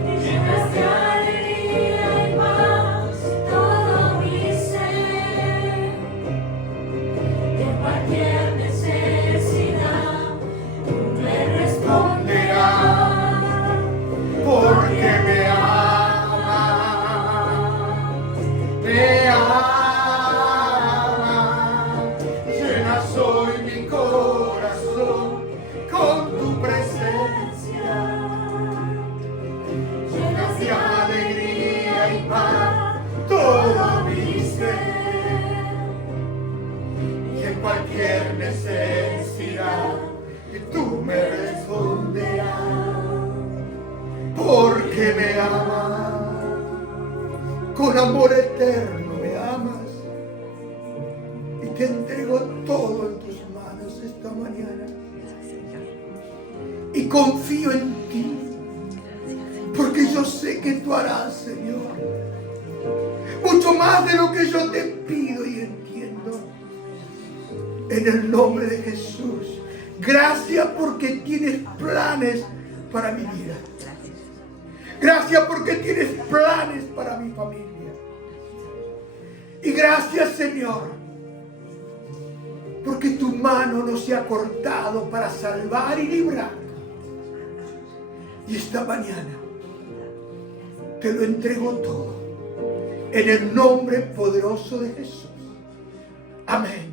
Y llenas de alegría y paz todo mi ser. Y en cualquier necesidad tú me responderás. Porque me ama, me ama. Llena soy mi corazón con tu presencia. Llenas de alegría y paz todo mi ser. Y en cualquier necesidad tú me responderás. Porque me amas, con amor eterno me amas, y te entrego todo en tus manos esta mañana, y confío en ti, porque yo sé que tú harás, Señor, mucho más de lo que yo te pido y entiendo, en el nombre de Jesús. Gracias porque tienes planes para mi vida. Gracias porque tienes planes para mi familia. Y gracias, Señor, porque tu mano no se ha cortado para salvar y librar. Y esta mañana te lo entrego todo en el nombre poderoso de Jesús. Amén.